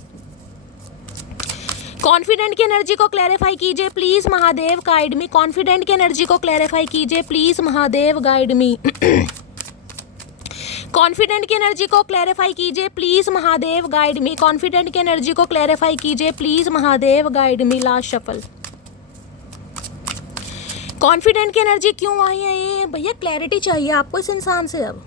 कॉन्फिडेंट की एनर्जी को क्लैरिफाई कीजिए please Mahadev, guide me. Confident की एनर्जी को क्लैरिफाई कीजिए please Mahadev, guide me. Confident की एनर्जी को क्लैरिफाई कीजिए please Mahadev, guide me. Confident की एनर्जी को क्लैरिफाई कीजिए please Mahadev, guide me. Last shuffle. Confident की एनर्जी क्यों आई है ये भैया? क्लैरिटी चाहिए आपको इस इंसान से। अब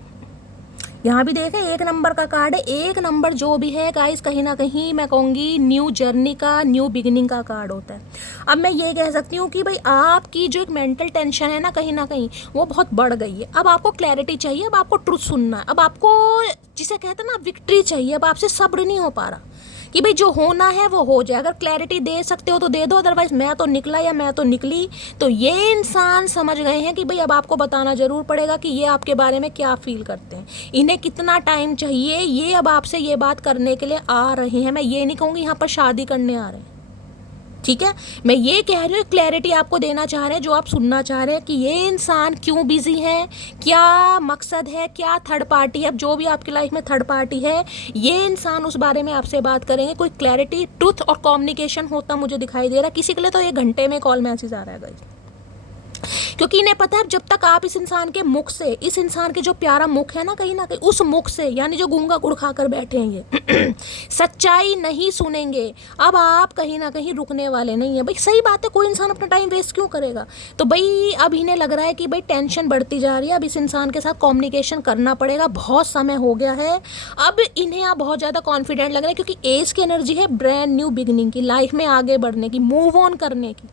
यहाँ भी देखें 1 नंबर का कार्ड है। 1 नंबर जो भी है गाइस, कहीं ना कहीं मैं कहूँगी न्यू जर्नी का, न्यू बिगिनिंग का कार्ड होता है। अब मैं ये कह सकती हूँ कि भाई आपकी जो एक मेंटल टेंशन है ना कहीं वो बहुत बढ़ गई है। अब आपको क्लैरिटी चाहिए, अब आपको ट्रुथ सुनना है, अब आपको जिसे कहते हैं ना विक्ट्री चाहिए। अब आपसे सब्र नहीं हो पा रहा कि भाई जो होना है वो हो जाए। अगर क्लैरिटी दे सकते हो तो दे दो, अदरवाइज मैं तो निकला या मैं तो निकली। तो ये इंसान समझ गए हैं कि भाई अब आपको बताना ज़रूर पड़ेगा कि ये आपके बारे में क्या फील करते हैं, इन्हें कितना टाइम चाहिए। ये अब आपसे ये बात करने के लिए आ रहे हैं। मैं ये नहीं कहूँगी यहाँ पर शादी करने आ रहे हैं, ठीक है, मैं ये कह रही हूँ, क्लैरिटी आपको देना चाह रहे हैं जो आप सुनना चाह रहे हैं कि ये इंसान क्यों बिजी है, क्या मकसद है, क्या थर्ड पार्टी है, अब जो भी आपकी लाइफ में थर्ड पार्टी है ये इंसान, उस बारे में आपसे बात करेंगे। कोई क्लैरिटी, ट्रुथ और कम्युनिकेशन होता मुझे दिखाई दे रहा है। किसी के लिए तो 1 घंटे में कॉल मैसेज आ रहा है गाइस, क्योंकि इन्हें पता है जब तक आप इस इंसान के मुख से, इस इंसान के जो प्यारा मुख है ना कहीं उस मुख से, यानी जो गूंगा गुड़ खा कर बैठे हैं ये सच्चाई नहीं सुनेंगे, अब आप कहीं ना कहीं रुकने वाले नहीं है। भाई सही बात है, कोई इंसान अपना टाइम वेस्ट क्यों करेगा। तो भाई अब इन्हें लग रहा है कि भाई टेंशन बढ़ती जा रही है, अब इस इंसान के साथ कम्युनिकेशन करना पड़ेगा, बहुत समय हो गया है। अब इन्हें आप बहुत ज़्यादा कॉन्फिडेंट लग रहा है, क्योंकि एज की एनर्जी है ब्रांड न्यू बिगनिंग की, लाइफ में आगे बढ़ने की, मूव ऑन करने की।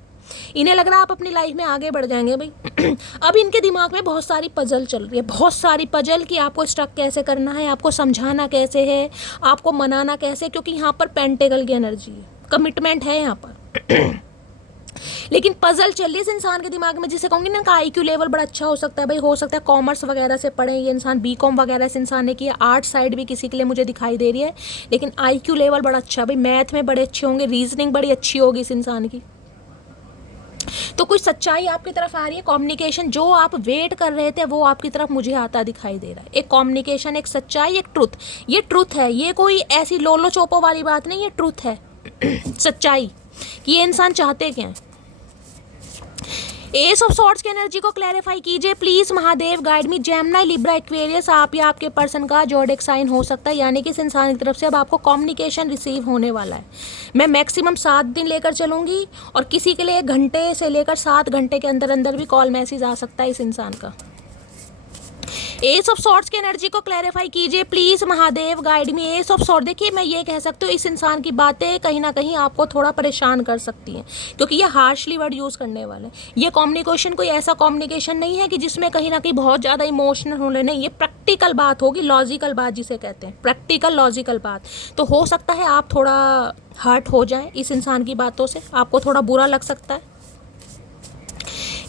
इन्हें लग रहा है आप अपनी लाइफ में आगे बढ़ जाएंगे भाई। अब इनके दिमाग में बहुत सारी पजल चल रही है, बहुत सारी पजल कि आपको स्टक कैसे करना है, आपको समझाना कैसे है, आपको मनाना कैसे, क्योंकि यहाँ पर पेंटेकल की एनर्जी है, कमिटमेंट है यहाँ पर। लेकिन पजल चल रही है इस इंसान के दिमाग में, जिसे कहूँगी ना का IQ लेवल बड़ा अच्छा हो सकता है भाई, हो सकता है कॉमर्स वगैरह से पढ़े ये इंसान, BCom वगैरह इस इंसान ने किया, आर्ट साइड भी किसी के लिए मुझे दिखाई दे रही है, लेकिन IQ लेवल बड़ा अच्छा भाई, मैथ में बड़े अच्छे होंगे, रीजनिंग बड़ी अच्छी होगी इस इंसान की। तो कुछ सच्चाई आपकी तरफ आ रही है, कम्युनिकेशन जो आप वेट कर रहे थे वो आपकी तरफ मुझे आता दिखाई दे रहा है। एक कम्युनिकेशन, एक सच्चाई, एक ट्रुथ, ये ट्रुथ है, ये कोई ऐसी लोलो चोपो वाली बात नहीं, ये ट्रुथ है सच्चाई कि ये इंसान चाहते क्या हैं। एस ऑफ सॉर्ड्स की एनर्जी को क्लैरिफाई कीजिए please Mahadev, guide me. Gemini, Libra, Aquarius, आप या आपके पर्सन का जोडिक साइन हो सकता है, यानी कि इस इंसान की तरफ से अब आपको कम्युनिकेशन रिसीव होने वाला है। मैं मैक्सिमम 7 दिन लेकर चलूंगी, और किसी के लिए 1 घंटे से लेकर 7 घंटे के अंदर अंदर भी कॉल मैसेज आ सकता है इस इंसान का। एस ऑफ सॉर्ड्स की एनर्जी को क्लैरिफाई कीजिए please Mahadev, guide me. S of sword, देखिए मैं ये कह सकती हूँ इस इंसान की बातें कहीं ना कहीं आपको थोड़ा परेशान कर सकती हैं, क्योंकि ये हार्शली वर्ड यूज़ करने वाले हैं। ये कम्युनिकेशन कोई ऐसा कम्युनिकेशन नहीं है कि जिसमें कहीं ना कहीं बहुत ज़्यादा इमोशनल होने, नहीं, ये प्रैक्टिकल बात होगी, लॉजिकल बात जिसे कहते हैं, प्रैक्टिकल लॉजिकल बात। तो हो सकता है आप थोड़ा हर्ट हो जाएं इस इंसान की बातों से, आपको थोड़ा बुरा लग सकता है।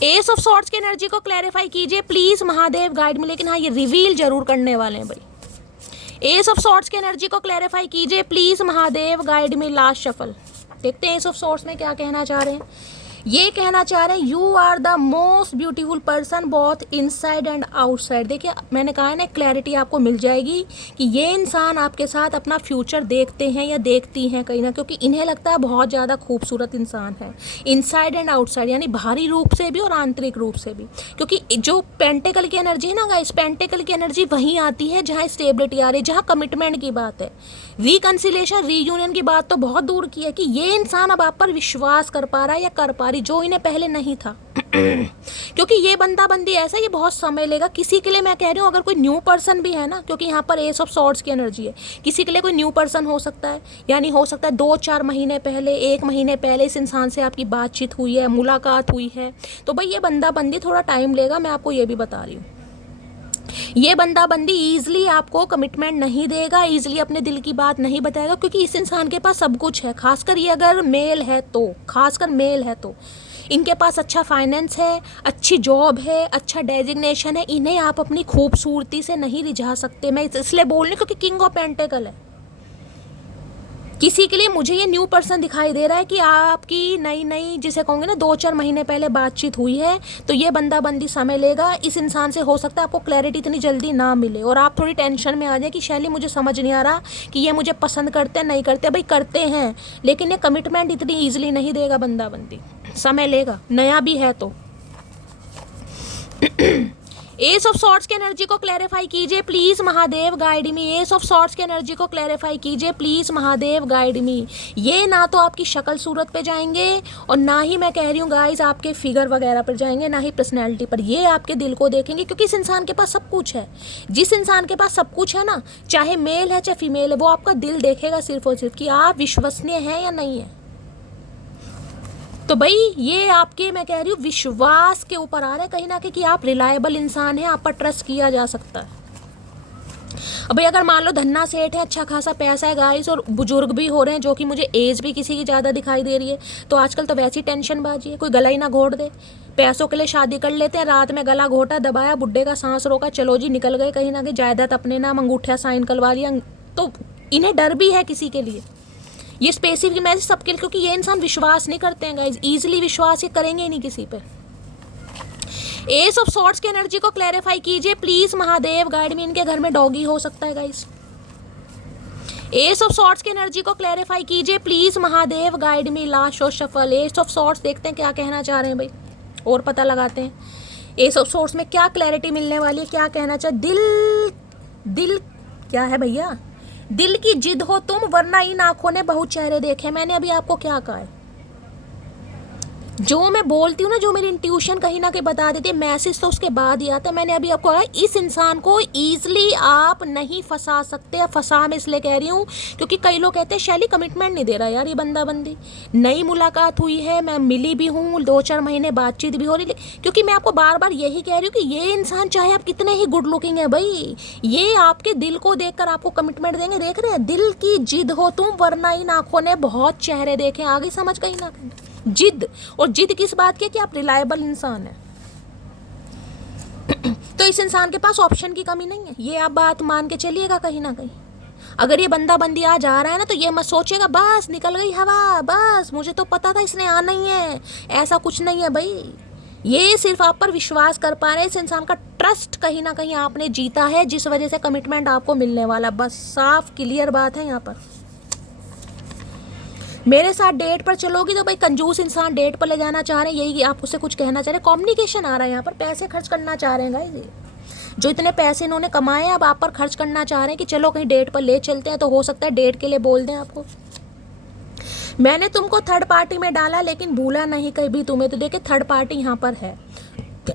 एस ऑफ सॉर्ड्स की एनर्जी को क्लैरिफाई कीजिए प्लीज महादेव, गाइड में। लेकिन हाँ, ये रिवील जरूर करने वाले हैं भाई। एस ऑफ सॉर्ड्स की एनर्जी को क्लैरिफाई कीजिए प्लीज महादेव, गाइड में। लास्ट शफल, देखते हैं एस ऑफ सॉर्ड्स में क्या कहना चाह रहे हैं। ये कहना चाह रहे हैं you are the most beautiful person both inside and outside. देखिए मैंने कहा है ना, क्लैरिटी आपको मिल जाएगी कि ये इंसान आपके साथ अपना फ्यूचर देखते हैं या देखती हैं कहीं ना, क्योंकि इन्हें लगता है बहुत ज़्यादा खूबसूरत इंसान है, इनसाइड एंड आउटसाइड, यानी बाहरी रूप से भी और आंतरिक रूप से भी। क्योंकि जो पेंटेकल की एनर्जी है ना गाइस, पेंटेकल की एनर्जी वहीं आती है जहाँ स्टेबिलिटी आ रही है, जहाँ कमिटमेंट की बात है। रिकन्सिलेशन, रीयूनियन की बात तो बहुत दूर की है कि ये इंसान अब आप पर विश्वास कर पा रहा है या कर पा रही, जो इन्हें पहले नहीं था। क्योंकि ये बंदा बंदी ऐसा, ये बहुत समय लेगा। किसी के लिए मैं कह रही हूँ, अगर कोई न्यू पर्सन भी है ना, क्योंकि यहाँ पर एस ऑफ सॉर्ड्स की एनर्जी है, किसी के लिए कोई न्यू पर्सन हो सकता है, यानी हो सकता है 2-4 महीने पहले, 1 महीने पहले इस इंसान से आपकी बातचीत हुई है, मुलाकात हुई है। तो भाई ये बंदा बंदी थोड़ा टाइम लेगा, मैं आपको ये भी बता रही हूँ। ये बंदा बंदी ईजिली आपको कमिटमेंट नहीं देगा, ईजिली अपने दिल की बात नहीं बताएगा, क्योंकि इस इंसान के पास सब कुछ है। खासकर ये अगर मेल है तो, खासकर मेल है तो इनके पास अच्छा फाइनेंस है, अच्छी जॉब है, अच्छा डेजिग्नेशन है। इन्हें आप अपनी खूबसूरती से नहीं रिझा सकते। मैं इसलिए बोल रही हूँ क्योंकि किंग ऑफ पेंटेकल है। किसी के लिए मुझे ये न्यू पर्सन दिखाई दे रहा है कि आपकी नई नई, जिसे कहूँगे ना 2-4 महीने पहले बातचीत हुई है, तो ये बंदा बंदी समय लेगा। इस इंसान से हो सकता है आपको क्लैरिटी इतनी जल्दी ना मिले और आप थोड़ी टेंशन में आ जाए कि शैली मुझे समझ नहीं आ रहा कि ये मुझे पसंद करते हैं नहीं करते। भाई करते हैं, लेकिन ये कमिटमेंट इतनी ईजिली नहीं देगा बंदा बंदी, समय लेगा, नया भी है तो। एस ऑफ सॉर्ड्स की एनर्जी को क्लैरिफाई कीजिए please Mahadev, guide me. S of swords की एनर्जी को क्लैरिफाई कीजिए प्लीज महादेव, गाइड मी। ये ना तो आपकी शक्ल सूरत पे जाएंगे और ना ही मैं कह रही हूँ गाइस आपके फिगर वगैरह पर जाएंगे, ना ही पर्सनैलिटी पर। ये आपके दिल को देखेंगे, क्योंकि इस इंसान के पास सब कुछ है। जिस इंसान के पास सब कुछ है ना, चाहे मेल है चाहे फीमेल है, वो आपका दिल देखेगा सिर्फ और सिर्फ कि आप विश्वसनीय हैं या नहीं है। तो भाई ये आपके, मैं कह रही हूँ, विश्वास के ऊपर आ रहा है कहीं ना कहीं कि आप रिलायबल इंसान हैं, आप पर ट्रस्ट किया जा सकता है। अब भाई अगर मान लो धन्ना सेठ है, अच्छा खासा पैसा है गाइस, और बुजुर्ग भी हो रहे हैं, जो कि मुझे एज भी किसी की ज़्यादा दिखाई दे रही है, तो आजकल तो वैसी टेंशन बाजी है, कोई गला ही ना घोट दे। पैसों के लिए शादी कर लेते हैं, रात में गला घोटा, दबाया, बुड्ढे का सांस रोका, चलो जी निकल गए कहीं ना कहीं, जायदाद अपने नाम, अंगूठा साइन करवा लिया। तो इन्हें डर भी है किसी के लिए, ये स्पेसिफिक मैसेज सबके लिए, क्योंकि ये इंसान विश्वास नहीं करते हैं गाइज, ईजिली विश्वास ये करेंगे ही नहीं किसी पे। एस ऑफ सॉर्ड्स की एनर्जी को क्लैरिफाई कीजिए प्लीज महादेव, गाइड में। इनके घर में डॉगी हो सकता है गाइज। एस ऑफ सॉर्ड्स की एनर्जी को क्लैरिफाई कीजिए please Mahadev, guide me. Last और शफल। एस ऑफ सॉर्ड्स देखते हैं क्या कहना चाह रहे हैं भाई, और पता लगाते हैं एस ऑफ सॉर्ड्स में क्या क्लैरिटी मिलने वाली है, क्या कहना चाह। दिल क्या है भैया, दिल की जिद हो तुम, वरना इन आंखों ने बहुत चेहरे देखे। मैंने अभी आपको क्या कहा है, जो मैं बोलती हूँ ना, जो मेरी इंट्यूशन कहीं ना कहीं बता देती है, मैसेज तो उसके बाद ही आता है। मैंने अभी आपको कहा इस इंसान को ईजिली आप नहीं फंसा सकते। फंसा मैं इसलिए कह रही हूँ क्योंकि कई लोग कहते हैं शैली कमिटमेंट नहीं दे रहा यार ये बंदा बंदी। नई मुलाकात हुई है, मैं मिली भी हूँ, 2-4 महीने बातचीत भी हो रही, क्योंकि मैं आपको बार बार यही कह रही हूँ कि ये इंसान चाहे आप कितने ही गुड लुकिंग है भाई, ये आपके दिल को देखकर आपको कमिटमेंट देंगे। देख रहे हैं, दिल की जिद हो तुम, वरना इन आंखों ने बहुत चेहरे देखे। आगे समझ कहीं ना कहीं जिद, और जिद किस बात की कि आप रिलायबल इंसान है। तो इस इंसान के पास ऑप्शन की कमी नहीं है, ये आप बात मान के चलिएगा कहीं ना कहीं। अगर ये बंदा बंदी आ जा रहा है ना, तो ये मत सोचेगा बस निकल गई हवा, बस मुझे तो पता था इसने आना ही है। ऐसा कुछ नहीं है भाई, ये सिर्फ आप पर विश्वास कर पा रहे हैं। इस इंसान का ट्रस्ट कहीं ना कहीं आपने जीता है, जिस वजह से कमिटमेंट आपको मिलने वाला। बस साफ क्लियर बात है यहाँ पर। मेरे साथ डेट पर चलोगी तो भाई कंजूस इंसान डेट पर ले जाना चाह रहे हैं, यही आप उससे कुछ कहना चाह रहे हैं। कम्युनिकेशन आ रहा है यहाँ पर, पैसे खर्च करना चाह रहे हैं गाइस। जो इतने पैसे इन्होंने कमाए अब आप पर खर्च करना चाह रहे हैं कि चलो कहीं डेट पर ले चलते हैं। तो हो सकता है डेट के लिए बोल दें आपको, मैंने तुमको थर्ड पार्टी में डाला लेकिन भूला नहीं कभी तुम्हें। तो देखिए थर्ड पार्टी यहाँ पर है।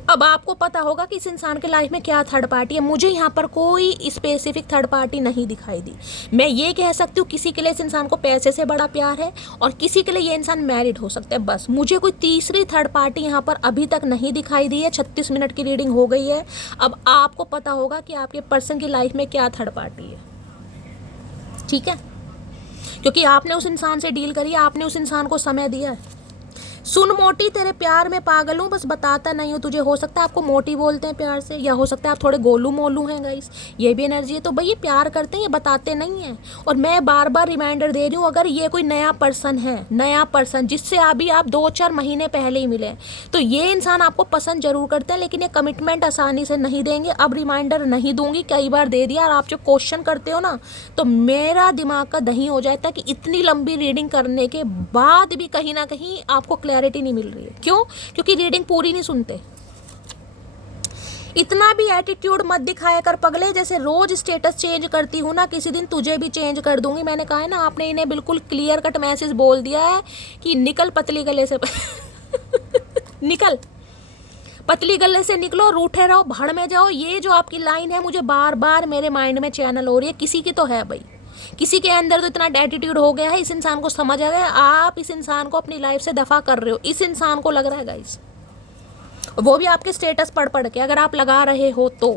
अब आपको पता होगा कि इस इंसान के लाइफ में क्या थर्ड पार्टी है। मुझे यहाँ पर कोई स्पेसिफिक थर्ड पार्टी नहीं दिखाई दी। मैं ये कह सकती हूँ किसी के लिए इस इंसान को पैसे से बड़ा प्यार है, और किसी के लिए ये इंसान मैरिड हो सकता है। बस मुझे कोई तीसरी थर्ड पार्टी यहाँ पर अभी तक नहीं दिखाई दी है। 36 मिनट की रीडिंग हो गई है। अब आपको पता होगा कि आपके पर्सन की लाइफ में क्या थर्ड पार्टी है, ठीक है, क्योंकि आपने उस इंसान से डील करी, आपने उस इंसान को समय दिया है। सुन मोटी तेरे प्यार में पागल हूँ, बस बताता नहीं हूँ तुझे। हो सकता है आपको मोटी बोलते हैं प्यार से, या हो सकता है आप थोड़े गोलू मोलू हैं गाइस, ये भी एनर्जी है। तो भाई ये प्यार करते हैं, ये बताते नहीं हैं। और मैं बार बार रिमाइंडर दे रही हूँ, अगर ये कोई नया पर्सन है, नया पर्सन जिससे अभी आप 2-4 महीने पहले ही मिले, तो ये इंसान आपको पसंद जरूर करते हैं, लेकिन ये कमिटमेंट आसानी से नहीं देंगे। अब रिमाइंडर नहीं दूंगी, कई बार दे दिया। और आप जब क्वेश्चन करते हो ना, तो मेरा दिमाग का दही हो जाता है कि इतनी लंबी रीडिंग करने के बाद भी कहीं ना कहीं आपको क्लैरिटी नहीं मिल रही है। क्यों? क्योंकि रीडिंग पूरी नहीं सुनते। इतना भी एटीट्यूड मत दिखाया कर पगले, जैसे रोज स्टेटस चेंज करती हूँ ना, किसी दिन तुझे भी चेंज कर दूंगी। मैंने कहा है ना, आपने इन्हें बिल्कुल क्लियर कट मैसेज बोल दिया है कि निकल पतली गले से निकल पतली गले से निकलो, रूठे रहो, भाड़ में जाओ। ये जो आपकी लाइन है मुझे बार बार मेरे माइंड में चैनल हो रही है। किसी की तो है भाई, किसी के अंदर तो इतना एटीट्यूड हो गया है, इस इंसान को समझ आ गया। आप इस इंसान को अपनी लाइफ से दफा कर रहे हो, इस इंसान को लग रहा है गाइस, वो भी आपके स्टेटस पढ़ के, अगर आप लगा रहे हो तो।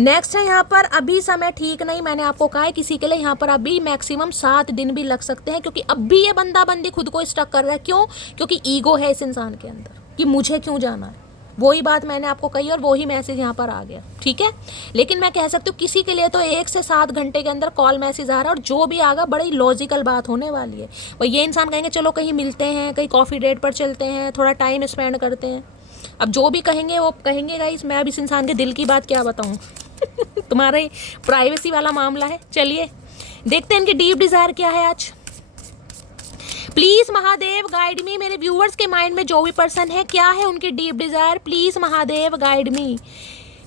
नेक्स्ट है यहाँ पर, अभी समय ठीक नहीं। मैंने आपको कहा है किसी के लिए यहाँ पर अभी मैक्सिमम 7 दिन भी लग सकते हैं, क्योंकि अभी ये बंदा बंदी खुद को स्टक कर रहा है। क्यों? क्योंकि ईगो है इस इंसान के अंदर कि मुझे क्यों जाना है। वही बात मैंने आपको कही और वही मैसेज यहाँ पर आ गया, ठीक है। लेकिन मैं कह सकती हूँ किसी के लिए तो 1 से 7 घंटे के अंदर कॉल मैसेज आ रहा है, और जो भी आगा बड़ी लॉजिकल बात होने वाली है। भाई ये इंसान कहेंगे चलो कहीं मिलते हैं, कहीं कॉफ़ी डेट पर चलते हैं, थोड़ा टाइम स्पेंड करते हैं। अब जो भी कहेंगे वो कहेंगे गाइस, मैं अब इस इंसान के दिल की बात क्या बताऊँ तुम्हारे प्राइवेसी वाला मामला है। चलिए देखते हैं इनकी डीप डिज़ायर क्या है आज। प्लीज महादेव गाइड मी। मेरे व्यूअर्स के माइंड में जो भी पर्सन है, क्या है उनकी deep Dzire, please Mahadev guide मी।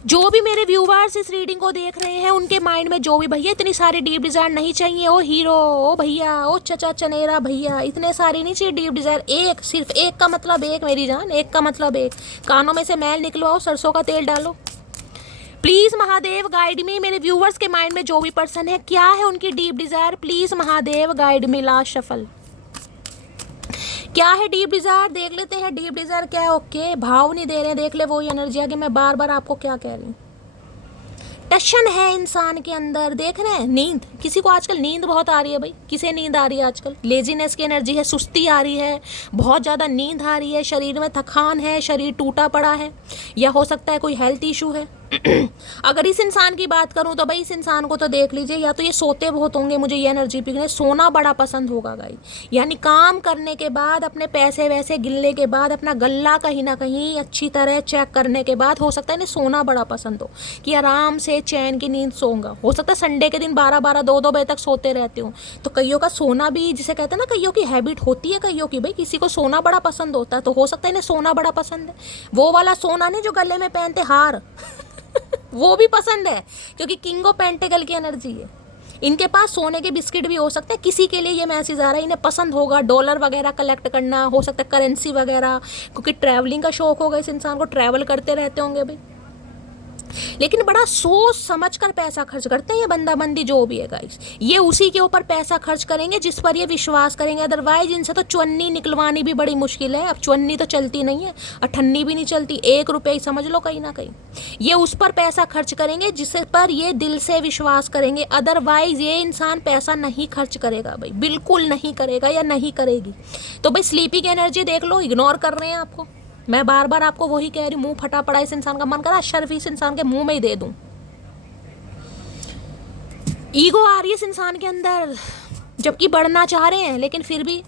जो भी मेरे व्यूअर्स इस रीडिंग को देख रहे हैं, उनके माइंड में जो भी, भैया इतनी सारी डीप डिजायर नहीं चाहिए। ओ हीरो, ओ भैया, ओ चचा चनेरा भैया, इतने सारी नहीं चाहिए डीप डिजायर। एक, सिर्फ एक का मतलब एक मेरी जान, एक का मतलब एक। कानों में से मैल निकलवाओ, सरसों का तेल डालो। प्लीज महादेव गाइड मी। मेरे व्यूअर्स के माइंड में जो भी पर्सन है, क्या है उनकी deep Dzire, please Mahadev guide me. Last shuffle, क्या है डीप डिजायर, देख लेते हैं डीप डिजायर क्या है। ओके, भाव नहीं दे रहे हैं, देख ले वही एनर्जी आ गई। मैं बार बार आपको क्या कह रही हूँ, टेंशन है इंसान के अंदर, देख रहे हैं। नींद, किसी को आजकल नींद बहुत आ रही है भाई, किसे नींद आ रही है आजकल? लेजीनेस की एनर्जी है, सुस्ती आ रही है, बहुत ज़्यादा नींद आ रही है, शरीर में थकान है, शरीर टूटा पड़ा है, या हो सकता है कोई हेल्थ इशू है अगर इस इंसान की बात करूं तो भाई इस इंसान को तो देख लीजिए, या तो ये सोते बहुत होंगे, मुझे ये एनर्जी पिक, सोना बड़ा पसंद होगा गाइस। यानी काम करने के बाद, अपने पैसे वैसे गिनने के बाद, अपना गल्ला कहीं ना कहीं अच्छी तरह चेक करने के बाद, हो सकता है इन्हें सोना बड़ा पसंद हो कि आराम से चैन की नींद सोऊंगा। हो सकता है संडे के दिन 12-12, 2-2 बजे तक सोते रहते हो। तो कईयों का सोना भी, जिसे कहते हैं ना, कईयों की हैबिट होती है कईयों की, भाई किसी को सोना बड़ा पसंद होता है, तो हो सकता है इन्हें सोना बड़ा पसंद है। वो वाला सोना नहीं जो गले में पहनते हार वो भी पसंद है, क्योंकि किंग ऑफ पेंटिकल की एनर्जी है। इनके पास सोने के बिस्किट भी हो सकते हैं। किसी के लिए ये मैसेज आ रहा है, इन्हें पसंद होगा डॉलर वगैरह कलेक्ट करना, हो सकता है करेंसी वगैरह, क्योंकि ट्रैवलिंग का शौक होगा इस इंसान को, ट्रैवल करते रहते होंगे भाई। लेकिन बड़ा सोच समझ कर पैसा खर्च करते हैं ये बंदा बंदी जो भी है गाइस। ये उसी के ऊपर पैसा खर्च करेंगे जिस पर ये विश्वास करेंगे, अदरवाइज इनसे तो चुन्नी निकलवानी भी बड़ी मुश्किल है। अब चुन्नी तो चलती नहीं है, अठन्नी भी नहीं चलती, 1 रुपये ही समझ लो कहीं ना कहीं। ये उस पर पैसा खर्च करेंगे जिस पर ये दिल से विश्वास करेंगे, अदरवाइज ये इंसान पैसा नहीं खर्च करेगा भाई, बिल्कुल नहीं करेगा या नहीं करेगी। तो भाई स्लीपी की एनर्जी देख लो, इग्नोर कर रहे हैं आपको। मैं बार बार आपको वही कह रही हूँ, मुंह फटा पड़ा इस इंसान का, मन करा शर्फ इस इंसान के मुंह में ही दे दूं। ईगो आ रही है इस इंसान के अंदर, जबकि बढ़ना चाह रहे हैं, लेकिन फिर भी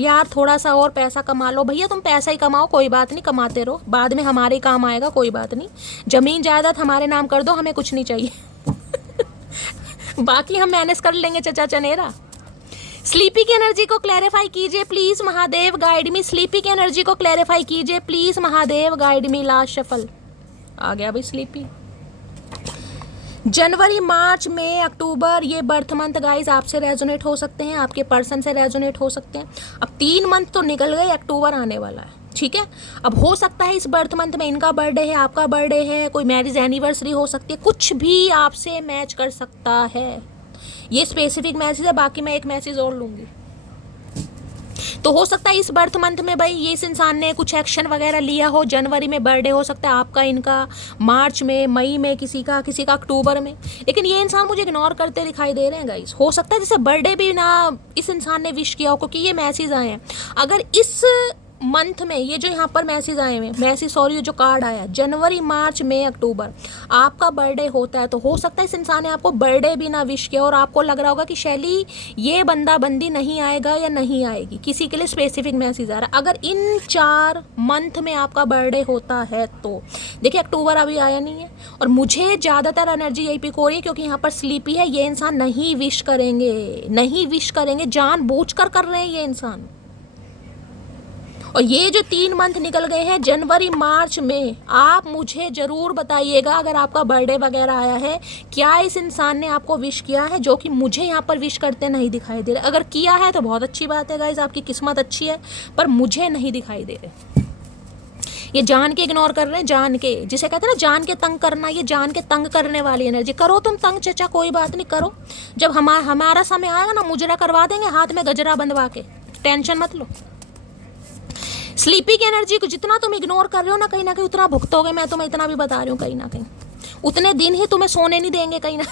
यार थोड़ा सा और पैसा कमा लो भैया, तुम पैसा ही कमाओ, कोई बात नहीं, कमाते रहो, बाद में हमारे काम आएगा, कोई बात नहीं। जमीन जायदाद हमारे नाम कर दो, हमें कुछ नहीं चाहिए बाकी हम मैनेज कर लेंगे चचा चनेरा। स्लीपी की एनर्जी को क्लैरिफाई कीजिए please Mahadev, guide me. Sleepy की एनर्जी को क्लैरिफाई कीजिए please Mahadev, guide me. Last shuffle आ गया भाई स्लीपी। जनवरी, मार्च, मई, अक्टूबर, ये बर्थ मंथ गाइज आपसे रेजोनेट हो सकते हैं, आपके पर्सन से रेजोनेट हो सकते हैं। अब 3 मंथ तो निकल गए, अक्टूबर आने वाला है, ठीक है। अब हो सकता है इस बर्थ मंथ में इनका बर्थडे है, आपका बर्थडे है, कोई मैरिज एनिवर्सरी हो सकती है, कुछ भी आपसे मैच कर सकता है। ये स्पेसिफिक मैसेज है, बाकी मैं एक मैसेज और लूंगी। तो हो सकता है इस बर्थ मंथ में भाई ये इस इंसान ने कुछ एक्शन वगैरह लिया हो। जनवरी में बर्थडे हो सकता है आपका, इनका मार्च में, मई में, किसी का अक्टूबर में। लेकिन ये इंसान मुझे इग्नोर करते दिखाई दे रहे हैं गाइस। हो सकता है जैसे बर्थडे भी ना इस इंसान ने विश किया हो, क्योंकि ये मैसेज आए हैं। अगर इस मंथ में ये जो यहाँ पर मैसेज आए हैं, ये जो कार्ड आया जनवरी, मार्च, मई, अक्टूबर, आपका बर्थडे होता है, तो हो सकता है इस इंसान ने आपको बर्थडे भी ना विश किया और आपको लग रहा होगा कि शैली ये बंदा बंदी नहीं आएगा या नहीं आएगी, किसी के लिए स्पेसिफिक मैसेज आ रहा है। अगर इन 4 मंथ में आपका बर्थडे होता है तो देखिए अक्टूबर अभी आया नहीं है, और मुझे ज़्यादातर एनर्जी यही पिक हो रही है क्योंकि यहाँ पर स्लीपी है। ये इंसान नहीं विश करेंगे, जानबूझकर कर रहे हैं ये इंसान। और ये जो 3 मंथ निकल गए हैं जनवरी, मार्च में, आप मुझे ज़रूर बताइएगा अगर आपका बर्थडे वगैरह आया है, क्या इस इंसान ने आपको विश किया है, जो कि मुझे यहाँ पर विश करते नहीं दिखाई दे रहे। अगर किया है तो बहुत अच्छी बात है गाइज, आपकी किस्मत अच्छी है, पर मुझे नहीं दिखाई दे रहे। ये जान के इग्नोर कर रहे हैं, जान के, जिसे कहते हैं ना जान के तंग करना, ये जान के तंग करने वाली एनर्जी। करो तुम तंग चचा, कोई बात नहीं, करो। जब हमारा समय आएगा ना, मुजरा करवा देंगे हाथ में गजरा बंधवा के, टेंशन मत लो। स्लीपी की एनर्जी को जितना तुम इग्नोर कर रहे हो ना कहीं उतना भुगतोगे। मैं तुम्हें इतना भी बता रही हूँ, कहीं ना कहीं उतने दिन ही तुम्हें सोने नहीं देंगे कहीं ना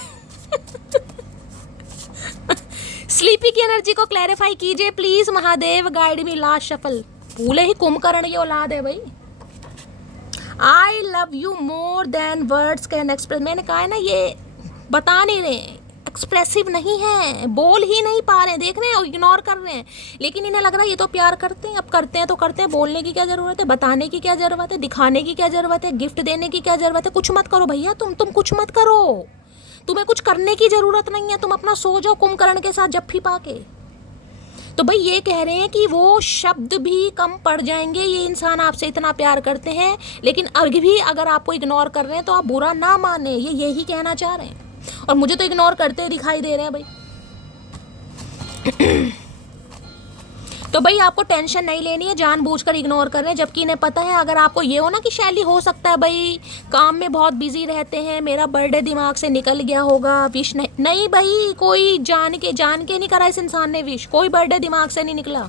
स्लीपी की एनर्जी को क्लैरिफाई कीजिए please Mahadev, guide me. Last shuffle, भूले ही कुंभकर्ण की औलाद है भाई। I love you more than words can express. मैंने कहा है ना, ये बता नहीं रहे, एक्सप्रेसिव नहीं है, बोल ही नहीं पा रहे हैं, देख रहे हैं, इग्नोर कर रहे हैं। लेकिन इन्हें लग रहा है ये तो प्यार करते हैं, अब करते हैं तो करते हैं, बोलने की क्या ज़रूरत है, बताने की क्या ज़रूरत है, दिखाने की क्या ज़रूरत है, गिफ्ट देने की क्या ज़रूरत है। कुछ मत करो भैया, तुम कुछ मत करो, तुम्हें कुछ करने की ज़रूरत नहीं है, तुम अपना सो जाओ कुंभकर्ण के साथ जफ्फी पा के। तो भाई ये कह रहे हैं कि वो शब्द भी कम पड़ जाएंगे, ये इंसान आपसे इतना प्यार करते हैं, लेकिन अभी भी अगर आपको इग्नोर कर रहे हैं तो आप बुरा ना माने, ये यही कहना चाह रहे हैं। और मुझे तो इग्नोर करते दिखाई दे रहे हैं भाई। तो भाई आपको टेंशन नहीं लेनी है, जानबूझकर इग्नोर कर रहे हैं, जबकि इन्हें पता है। अगर आपको ये हो ना कि शैली हो सकता है भाई काम में बहुत बिजी रहते हैं, मेरा बर्थडे दिमाग से निकल गया होगा, विश नहीं भाई, कोई जान के नहीं करा इस इंसान ने विश, कोई बर्थडे दिमाग से नहीं निकला।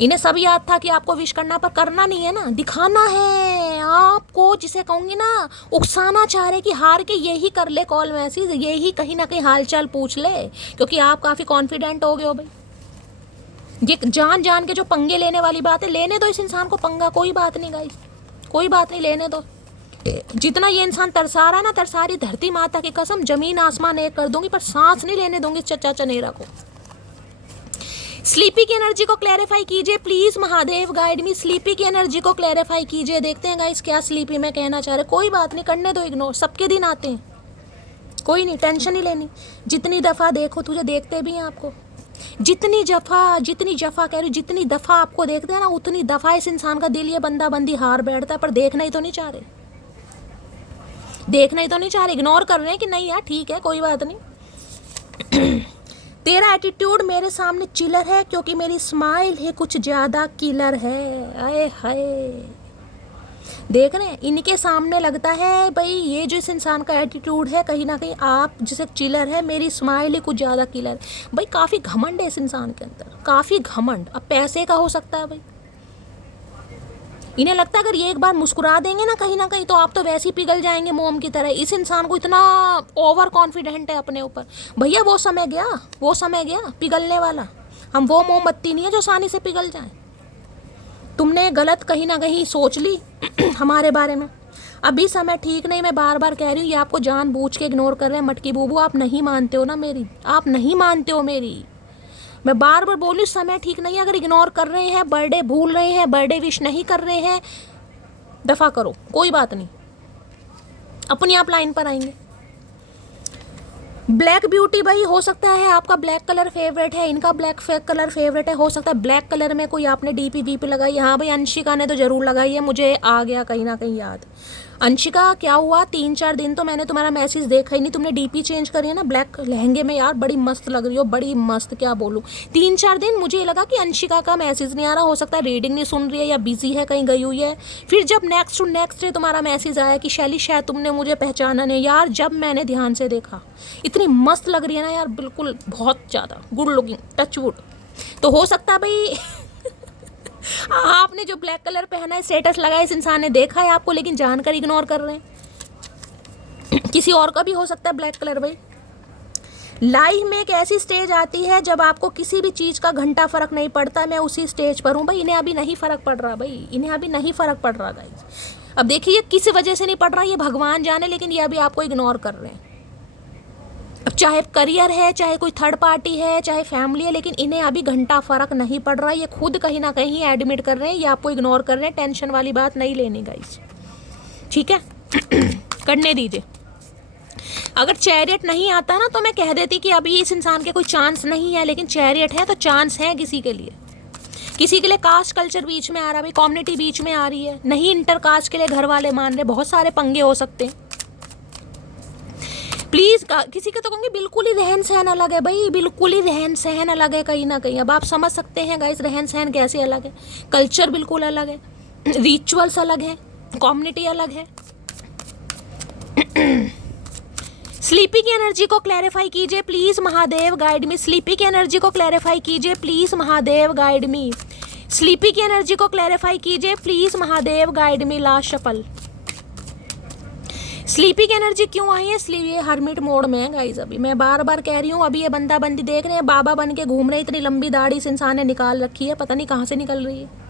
इन्हें सब याद था कि आपको विश करना, पर करना नहीं है ना, दिखाना है आपको, जिसे कहूँगी ना उकसाना चाह रहे कि हार के यही कर ले कॉल मैसेज, यही कहीं ना कहीं हालचाल पूछ ले, क्योंकि आप काफ़ी कॉन्फिडेंट हो गए हो भाई। ये जान के जो पंगे लेने वाली बात है, लेने दो इस इंसान को पंगा, कोई बात नहीं गाइस, कोई बात नहीं, लेने दो। जितना ये इंसान तरसा रहा है ना, तरसा रही धरती माता की कसम, जमीन आसमान एक कर दूंगी, पर सांस नहीं लेने दूंगी चचा चनेरा को। स्लीपी की एनर्जी को क्लैरिफाई कीजिए please Mahadev, guide me. Sleepy की एनर्जी को क्लैरिफाई कीजिए। देखते हैं गाइस क्या स्लीपी में कहना चाह रहे। कोई बात नहीं, करने दो इग्नोर, सबके दिन आते हैं, कोई नहीं, टेंशन नहीं लेनी। जितनी दफ़ा देखो, तुझे देखते भी हैं आपको, जितनी जफ़ा कह रही, जितनी दफ़ा आपको देखते हैं ना, उतनी दफ़ा इस इंसान का दिल ये बंदा बंदी हार बैठता है, पर देखना ही तो नहीं चाह रहे, देखना ही तो नहीं चाह रहे, इग्नोर कर रहे हैं कि नहीं यार ठीक है कोई बात नहीं। तेरा एटीट्यूड मेरे सामने चिलर है क्योंकि मेरी स्माइल है कुछ ज़्यादा किलर है। आए हाय, देख रहे हैं, इनके सामने लगता है भाई ये जो इस इंसान का एटीट्यूड है कहीं ना कहीं आप जैसे चिलर है, मेरी स्माइल ही कुछ ज़्यादा किलर। भाई काफ़ी घमंड है इस इंसान के अंदर, काफ़ी घमंड। अब पैसे का हो सकता है भाई, इन्हें लगता है अगर ये एक बार मुस्कुरा देंगे ना कहीं तो आप तो वैसे ही पिघल जाएंगे मोम की तरह। इस इंसान को इतना ओवर कॉन्फिडेंट है अपने ऊपर। भैया वो समय गया पिघलने वाला। हम वो मोमबत्ती नहीं है जो आसानी से पिघल जाए। तुमने गलत कहीं ना कहीं सोच ली हमारे बारे में। अभी समय ठीक नहीं, मैं बार बार कह रही हूँ, ये आपको जानबूझ के इग्नोर कर रहे हैं। मटकी बूबू आप नहीं मानते हो ना मेरी, आप नहीं मानते हो मेरी। मैं बार बार बोली समय ठीक नहीं है। अगर इग्नोर कर रहे हैं, बर्थडे भूल रहे हैं, बर्थडे विश नहीं कर रहे हैं, दफ़ा करो, कोई बात नहीं, अपने आप लाइन पर आएंगे। ब्लैक ब्यूटी भाई हो सकता है आपका ब्लैक कलर फेवरेट है, इनका ब्लैक कलर फेवरेट है। हो सकता है ब्लैक कलर में कोई आपने डीपी वीपी लगाई। हाँ भाई अंशिका ने तो ज़रूर लगाई है, मुझे आ गया कहीं ना कहीं याद। अंशिका क्या हुआ, 3-4 दिन तो मैंने तुम्हारा मैसेज देखा ही नहीं। तुमने डीपी चेंज करी है ना ब्लैक लहंगे में, यार बड़ी मस्त लग रही हो, बड़ी मस्त, क्या बोलूँ। 3-4 दिन मुझे लगा कि अंशिका का मैसेज नहीं आ रहा, हो सकता है रीडिंग नहीं सुन रही है या बिजी है, कहीं गई हुई है। फिर जब नेक्स्ट डे तुम्हारा मैसेज आया कि शैली शायद तुमने मुझे पहचाना नहीं, यार जब मैंने ध्यान से देखा इतनी मस्त लग रही है ना यार, बिल्कुल बहुत ज़्यादा गुड लुकिंग, टच वुड। तो हो सकता है भाई आपने जो ब्लैक कलर पहना है, स्टेटस लगा है, इस इंसान ने देखा है आपको, लेकिन जानकर इग्नोर कर रहे हैं। किसी और का भी हो सकता है ब्लैक कलर। भाई लाइफ में एक ऐसी स्टेज आती है जब आपको किसी भी चीज़ का घंटा फर्क नहीं पड़ता। मैं उसी स्टेज पर हूँ भाई, इन्हें अभी नहीं फ़र्क पड़ रहा, भाई इन्हें अभी नहीं फ़र्क पड़ रहा गाइस। अब देखिए ये किस वजह से नहीं पड़ रहा, ये भगवान जाने, लेकिन ये अभी आपको इग्नोर कर रहे हैं। अब चाहे करियर है, चाहे कोई थर्ड पार्टी है, चाहे फैमिली है, लेकिन इन्हें अभी घंटा फर्क नहीं पड़ रहा। ये खुद कहीं ना कहीं एडमिट कर रहे हैं, ये आपको इग्नोर कर रहे हैं। टेंशन वाली बात नहीं लेनी गाइस, ठीक है। करने दीजिए। अगर चैरियट नहीं आता ना तो मैं कह देती कि अभी इस इंसान के कोई चांस नहीं है, लेकिन चैरियट है तो चांस है किसी के लिए। किसी के लिए कास्ट कल्चर बीच में आ रहा है, भाई कम्युनिटी बीच में आ रही है, नहीं इंटर कास्ट के लिए घर वाले मान रहे, बहुत सारे पंगे हो सकते हैं। प्लीज़ किसी का तो कहूँगी बिल्कुल ही रहन सहन अलग है भाई, बिल्कुल ही रहन सहन अलग है कहीं ना कहीं। अब आप समझ सकते हैं गाइस रहन सहन कैसे अलग है, कल्चर बिल्कुल अलग है, रिचुअल्स अलग है, कम्युनिटी अलग है। स्लीपी की एनर्जी को क्लैरिफाई कीजिए please Mahadev, guide me. Sleepy की एनर्जी को क्लैरिफाई कीजिए please Mahadev, guide me. Sleepy की एनर्जी को क्लैरिफाई कीजिए please Mahadev, guide me. Last shuffle. Sleepy की एनर्जी क्यों आई है, इसलिए ये हर्मिट मोड में है गाइज। अभी मैं बार बार कह रही हूँ, अभी ये बंदा बंदी देख रहे हैं, बाबा बन के घूम रहे हैं। इतनी लंबी दाढ़ी इस इंसान ने निकाल रखी है, पता नहीं कहाँ से निकल रही है।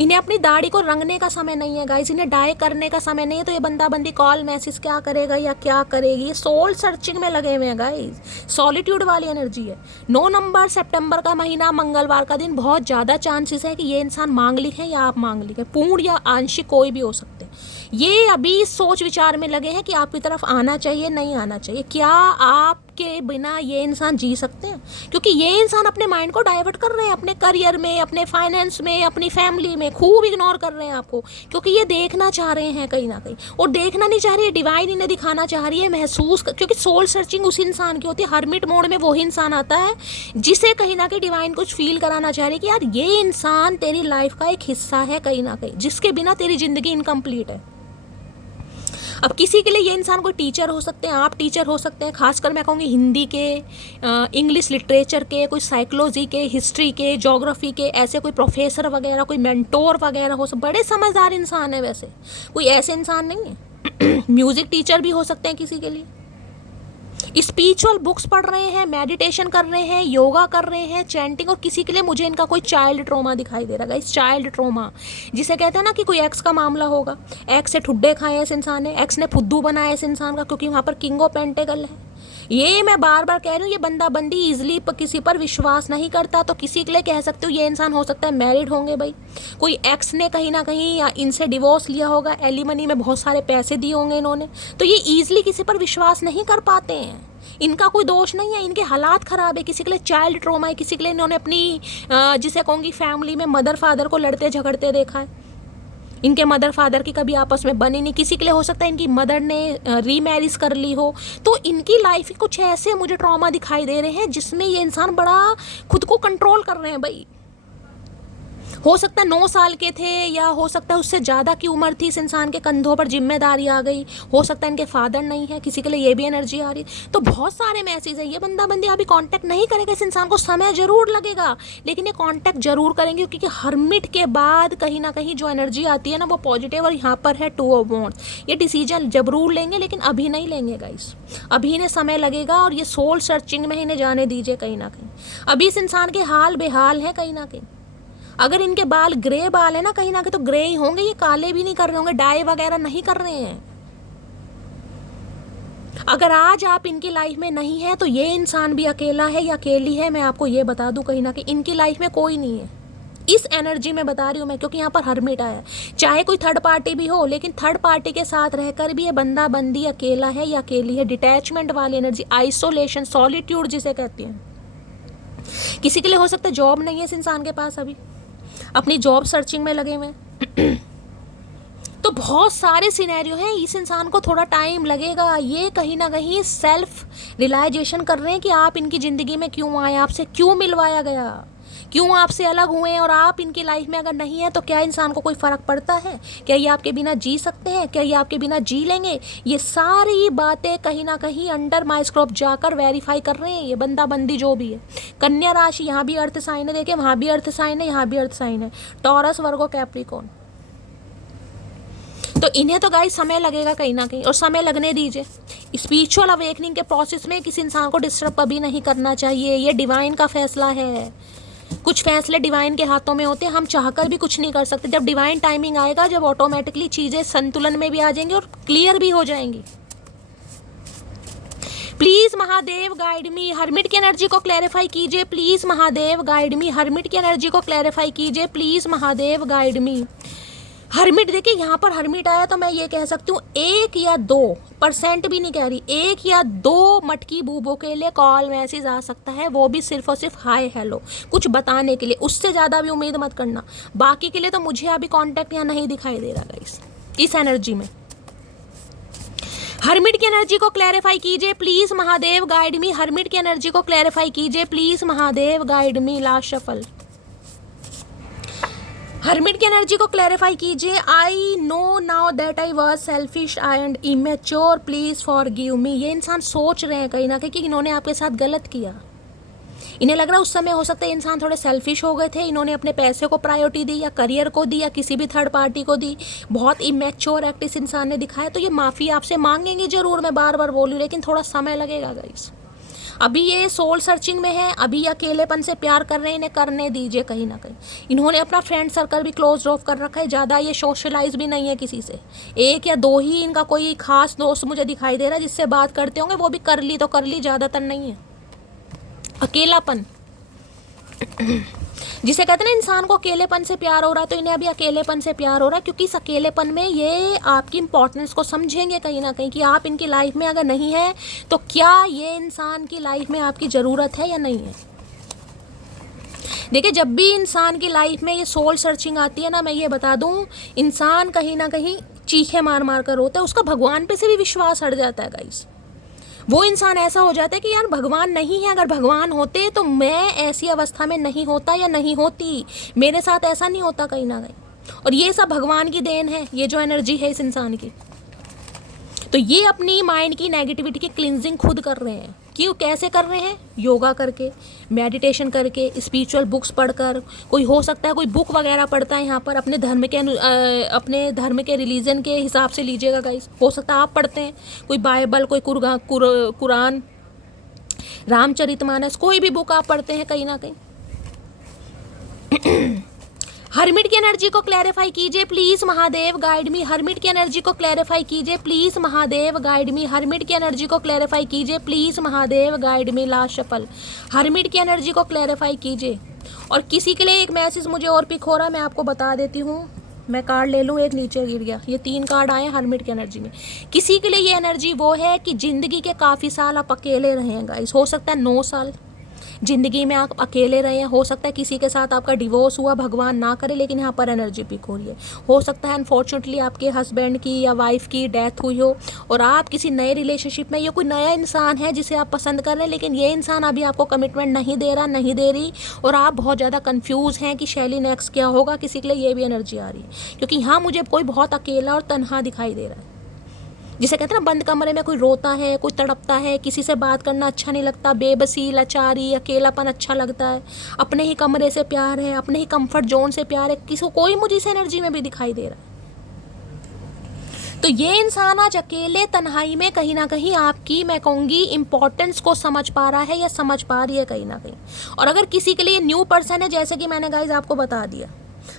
इन्हें अपनी दाढ़ी को रंगने का समय नहीं है गाइज, इन्हें डाई करने का समय नहीं है। तो ये बंदा बंदी कॉल मैसेज क्या करेगा या क्या करेगी, ये सोल सर्चिंग में लगे हुए हैं गाइज। सॉलिट्यूड वाली एनर्जी है। 9 नंबर सितंबर का महीना, मंगलवार का दिन, बहुत ज़्यादा चांसेस है कि ये इंसान मांगलिक है या आप मांगलिक है, पूर्ण या आंशिक कोई भी हो सकते हैं। ये अभी सोच विचार में लगे हैं कि आपकी तरफ आना चाहिए नहीं आना चाहिए, क्या आपके बिना ये इंसान जी सकते हैं, क्योंकि ये इंसान अपने माइंड को डाइवर्ट कर रहे हैं, अपने करियर में, अपने फाइनेंस में, अपनी फैमिली में खूब इग्नोर कर रहे हैं आपको, क्योंकि ये देखना चाह रहे हैं कहीं ना कहीं। और देखना नहीं चाह रही है, डिवाइन इन्हें दिखाना चाह रही है, महसूस क्योंकि सोल सर्चिंग उस इंसान की होती है। हर्मिट मोड में वही इंसान आता है जिसे कहीं ना कहीं डिवाइन कुछ फील कराना चाह रही है कि यार ये इंसान तेरी लाइफ का एक हिस्सा है कहीं ना कहीं, जिसके बिना तेरी जिंदगी इनकम्प्लीट है। अब किसी के लिए ये इंसान कोई टीचर हो सकते हैं, आप टीचर हो सकते हैं, खासकर मैं कहूँगी हिंदी के, इंग्लिश लिटरेचर के, कोई साइकोलॉजी के, हिस्ट्री के, ज्योग्राफी के, ऐसे कोई प्रोफेसर वगैरह, कोई मेंटोर वगैरह हो सकते। बड़े समझदार इंसान है वैसे, कोई ऐसे इंसान नहीं है। म्यूज़िक टीचर भी हो सकते हैं किसी के लिए, स्पिरिचुअल बुक्स पढ़ रहे हैं, मेडिटेशन कर रहे हैं, योगा कर रहे हैं, चैंटिंग, और किसी के लिए मुझे इनका कोई चाइल्ड ट्रॉमा दिखाई दे रहा है गाइस। चाइल्ड ट्रॉमा जिसे कहते हैं ना कि कोई एक्स का मामला होगा, एक्स से ठुड्डे खाए इस इंसान ने, एक्स ने फुद्दू बनाया इस इंसान का, क्योंकि वहाँ पर किंग ऑफ पेंटेकल है। ये मैं बार बार कह रही हूँ, ये बंदा बंदी ईजिली किसी पर विश्वास नहीं करता। तो किसी के लिए कह सकते हो ये इंसान हो सकता है मैरिड होंगे भाई, कोई एक्स ने कहीं ना कहीं या इनसे डिवोर्स लिया होगा, एलिमनी में बहुत सारे पैसे दिए होंगे इन्होंने, तो ये ईजिली किसी पर विश्वास नहीं कर पाते हैं। इनका कोई दोष नहीं है, इनके हालात ख़राब है। किसी के लिए चाइल्ड ट्रॉमा है, किसी के लिए इन्होंने अपनी जिसे कहूँगी फैमिली में मदर फादर को लड़ते झगड़ते देखा है, इनके मदर फादर की कभी आपस में बनी नहीं। किसी के लिए हो सकता है इनकी मदर ने रीमैरिज कर ली हो। तो इनकी लाइफ कुछ ऐसे मुझे ट्रॉमा दिखाई दे रहे हैं जिसमें ये इंसान बड़ा खुद को कंट्रोल कर रहे हैं भाई। हो सकता है 9 साल के थे, या हो सकता है उससे ज़्यादा की उम्र थी, इस इंसान के कंधों पर जिम्मेदारी आ गई। हो सकता है इनके फादर नहीं है, किसी के लिए ये भी एनर्जी आ रही। तो बहुत सारे मैसेज है। ये बंदा बंदी अभी कांटेक्ट नहीं करेगा इस इंसान को, समय जरूर लगेगा, लेकिन ये कांटेक्ट जरूर करेंगे, क्योंकि हर्मिट के बाद कहीं ना कहीं जो एनर्जी आती है ना वो पॉजिटिव। और यहाँ पर है 2 ऑफ वॉन्ड्स। ये डिसीजन जरूर लेंगे, लेकिन अभी नहीं लेंगे गाइस, अभी इन्हें समय लगेगा। और ये सोल सर्चिंग में इन्हें जाने दीजिए कहीं ना कहीं। अभी इस इंसान के हाल बेहाल है कहीं ना कहीं। अगर इनके बाल ग्रे बाल है ना कहीं ना कहीं, तो ग्रे ही होंगे, ये काले भी नहीं कर रहे होंगे, डाई वगैरह नहीं कर रहे हैं। अगर आज आप इनकी लाइफ में नहीं है तो ये इंसान भी अकेला है या अकेली है। मैं आपको ये बता दूं कहीं ना कहीं इनकी लाइफ में कोई नहीं है, इस एनर्जी में बता रही हूँ मैं, क्योंकि यहाँ पर हर्मिट आया है। चाहे कोई थर्ड पार्टी भी हो, लेकिन थर्ड पार्टी के साथ रहकर भी ये बंदा बंदी अकेला है या अकेली है। डिटैचमेंट वाली एनर्जी, आइसोलेशन, सॉलिट्यूड जिसे कहती हैं। किसी के लिए हो सकता है जॉब नहीं है इस इंसान के पास, अभी अपनी जॉब सर्चिंग में लगे हुए हैं। तो बहुत सारे सिनेरियो हैं, इस इंसान को थोड़ा टाइम लगेगा। ये कहीं ना कहीं सेल्फ रियलाइजेशन कर रहे हैं कि आप इनकी ज़िंदगी में क्यों आए, आपसे क्यों मिलवाया गया, क्यों आपसे अलग हुए। और आप इनकी लाइफ में अगर नहीं है तो क्या इंसान को कोई फ़र्क पड़ता है? क्या ये आपके बिना जी सकते हैं? क्या ये आपके बिना जी लेंगे? ये सारी बातें कहीं ना कहीं अंडर माइक्रोस्कोप जाकर वेरीफाई कर रहे हैं ये बंदा बंदी जो भी है। कन्या राशि, यहाँ भी अर्थ साइन है, देखिए वहाँ भी अर्थ साइन है, यहाँ भी अर्थ साइन है, टॉरस, वर्गो, कैप्रिकॉर्न। तो इन्हें तो गाइस समय लगेगा कहीं ना कहीं, और समय लगने दीजिए। स्पिरिचुअल अवेकनिंग के प्रोसेस में किसी इंसान को डिस्टर्ब कभी नहीं करना चाहिए। ये डिवाइन का फैसला है। कुछ फैसले डिवाइन के हाथों में होते हैं, हम चाहकर भी कुछ नहीं कर सकते। जब डिवाइन टाइमिंग आएगा, जब ऑटोमेटिकली चीज़ें संतुलन में भी आ जाएंगी और क्लियर भी हो जाएंगी। Please Mahadev guide me, hermit की एनर्जी को क्लैरिफाई कीजिए। Please Mahadev guide me, hermit की एनर्जी को क्लैरिफाई कीजिए। Please Mahadev guide me. Hermit, देखिए यहाँ पर हर्मिट आया तो मैं ये कह सकती हूँ 1 या 2% भी नहीं कह रही, 1 या 2 मटकी बूबों के लिए कॉल मैसेज आ सकता है, वो भी सिर्फ और सिर्फ हाय हेलो कुछ बताने के लिए। उससे ज़्यादा भी उम्मीद मत करना। बाकी के लिए तो मुझे अभी कांटेक्ट यहाँ नहीं दिखाई दे रहा गाइस इस एनर्जी में। हर्मिट की एनर्जी को क्लैरिफाई कीजिए please Mahadev guide me. Hermit की एनर्जी को क्लैरिफाई कीजिए please Mahadev guide me. Last shuffle, hermit की एनर्जी को क्लैरिफाई कीजिए। I know now that I was selfish and immature, please for give me. ये इंसान सोच रहे हैं कहीं ना कहीं कि इन्होंने आपके साथ गलत किया। इन्हें लग रहा है उस समय हो सकता है इंसान थोड़े सेल्फिश हो गए थे, इन्होंने अपने पैसे को प्रायोरिटी दी, या करियर को दी, या किसी भी थर्ड पार्टी को दी। बहुत इमेच्योर एक्ट इस इंसान ने दिखाया। तो ये माफ़ी आपसे मांगेंगे ज़रूर, मैं बार बार बोलूँ, लेकिन थोड़ा समय लगेगा गाइस। अभी ये सोल सर्चिंग में है, अभी ये अकेलेपन से प्यार कर रहे हैं, इन्हें करने दीजिए कहीं ना कहीं। इन्होंने अपना फ्रेंड सर्कल भी क्लोज ऑफ कर रखा है, ज़्यादा ये सोशलाइज भी नहीं है किसी से। 1 या 2 ही इनका कोई खास दोस्त मुझे दिखाई दे रहा है जिससे बात करते होंगे, वो भी कर ली तो कर ली, ज़्यादातर नहीं है। अकेलापन जिसे कहते हैं ना इंसान को अकेलेपन से प्यार हो रहा है, तो इन्हें अभी अकेलेपन से प्यार हो रहा है, क्योंकि इस अकेलेपन में ये आपकी इंपॉर्टेंस को समझेंगे कहीं ना कहीं कि आप इनकी लाइफ में अगर नहीं है तो क्या ये इंसान की लाइफ में आपकी ज़रूरत है या नहीं है। देखिए जब भी इंसान की लाइफ में ये सोल सर्चिंग आती है ना, मैं ये बता दूं, इंसान कहीं ना कहीं चीखे मार मार कर रोता है, उसका भगवान पे से भी विश्वास हट जाता है गाइस। वो इंसान ऐसा हो जाता है कि यार भगवान नहीं है, अगर भगवान होते तो मैं ऐसी अवस्था में नहीं होता या नहीं होती, मेरे साथ ऐसा नहीं होता कहीं ना कहीं। और ये सब भगवान की देन है, ये जो एनर्जी है इस इंसान की। तो ये अपनी माइंड की नेगेटिविटी की क्लिनजिंग खुद कर रहे हैं। क्यों, कैसे कर रहे हैं? योगा करके, मेडिटेशन करके, स्पिरिचुअल बुक्स पढ़कर। कोई हो सकता है कोई बुक वगैरह पढ़ता है यहाँ पर अपने धर्म के रिलीजन के हिसाब से लीजिएगा गाइस। हो सकता है आप पढ़ते हैं कोई बाइबल, कोई कुरान, रामचरितमानस, कोई भी बुक आप पढ़ते हैं कहीं ना कहीं। हर्मिट की एनर्जी को क्लैरिफाई कीजिए please Mahadev, guide me. Hermit की एनर्जी को क्लैरिफाई कीजिए please Mahadev, guide me. Hermit की एनर्जी को क्लैरिफाई कीजिए please Mahadev, guide me. Last shuffle, hermit की एनर्जी को क्लैरिफाई कीजिए। और किसी के लिए एक मैसेज मुझे और पिक हो रहा है, मैं आपको बता देती हूँ। मैं कार्ड ले लूँ, एक नीचे गिर गया। ये 3 कार्ड आए हर्मिट की एनर्जी में। किसी के लिए ये एनर्जी वो है कि जिंदगी के काफ़ी साल आप अकेले रहे हैं गाइस। हो सकता है 9 साल जिंदगी में आप अकेले रहे हैं। हो सकता है किसी के साथ आपका डिवोर्स हुआ, भगवान ना करे, लेकिन यहाँ पर एनर्जी पिक हो रही है। हो सकता है अनफॉर्चुनेटली आपके हस्बैंड की या वाइफ की डेथ हुई हो और आप किसी नए रिलेशनशिप में, ये कोई नया इंसान है जिसे आप पसंद कर रहे हैं, लेकिन ये इंसान अभी आपको कमिटमेंट नहीं दे रहा, नहीं दे रही, और आप बहुत ज़्यादा कन्फ्यूज़ हैं कि शैली नेक्स्ट क्या होगा। किसी के लिए ये भी एनर्जी आ रही है, क्योंकि यहाँ मुझे कोई बहुत अकेला और तन्हा दिखाई दे रहा है। जिसे कहते हैं ना, बंद कमरे में कोई रोता है, कोई तड़पता है, किसी से बात करना अच्छा नहीं लगता, बेबसी, लाचारी, अकेलापन अच्छा लगता है, अपने ही कमरे से प्यार है, अपने ही कंफर्ट जोन से प्यार है, किसी को कोई मुझे इस एनर्जी में भी दिखाई दे रहा है। तो ये इंसान आज अकेले तन्हाई में कहीं ना कहीं आपकी, मैं कहूँगी, इंपॉर्टेंस को समझ पा रहा है या समझ पा रही है कहीं ना कहीं। और अगर किसी के लिए न्यू पर्सन है, जैसे कि मैंने गाइज आपको बता दिया,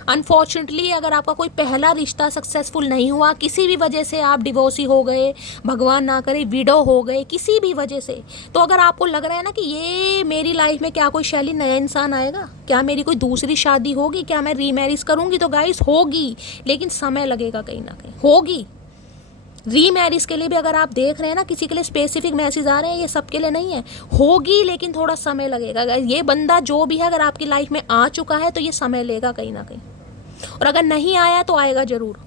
अनफॉर्चुनेटली अगर आपका कोई पहला रिश्ता सक्सेसफुल नहीं हुआ, किसी भी वजह से आप डिवोर्सी हो गए, भगवान ना करे विडो हो गए, किसी भी वजह से, तो अगर आपको लग रहा है ना कि ये मेरी लाइफ में क्या कोई शैली नया इंसान आएगा, क्या मेरी कोई दूसरी शादी होगी, क्या मैं रीमैरिज करूँगी, तो गाइस होगी, लेकिन समय लगेगा कहीं ना कहीं, होगी। रीमैरिज के लिए भी अगर आप देख रहे हैं ना, किसी के लिए स्पेसिफिक मैसेज आ रहे हैं, ये सबके लिए नहीं है, होगी, लेकिन थोड़ा समय लगेगा। ये बंदा जो भी है अगर आपकी लाइफ में आ चुका है तो ये समय लेगा कहीं ना कहीं, और अगर नहीं आया तो आएगा जरूर।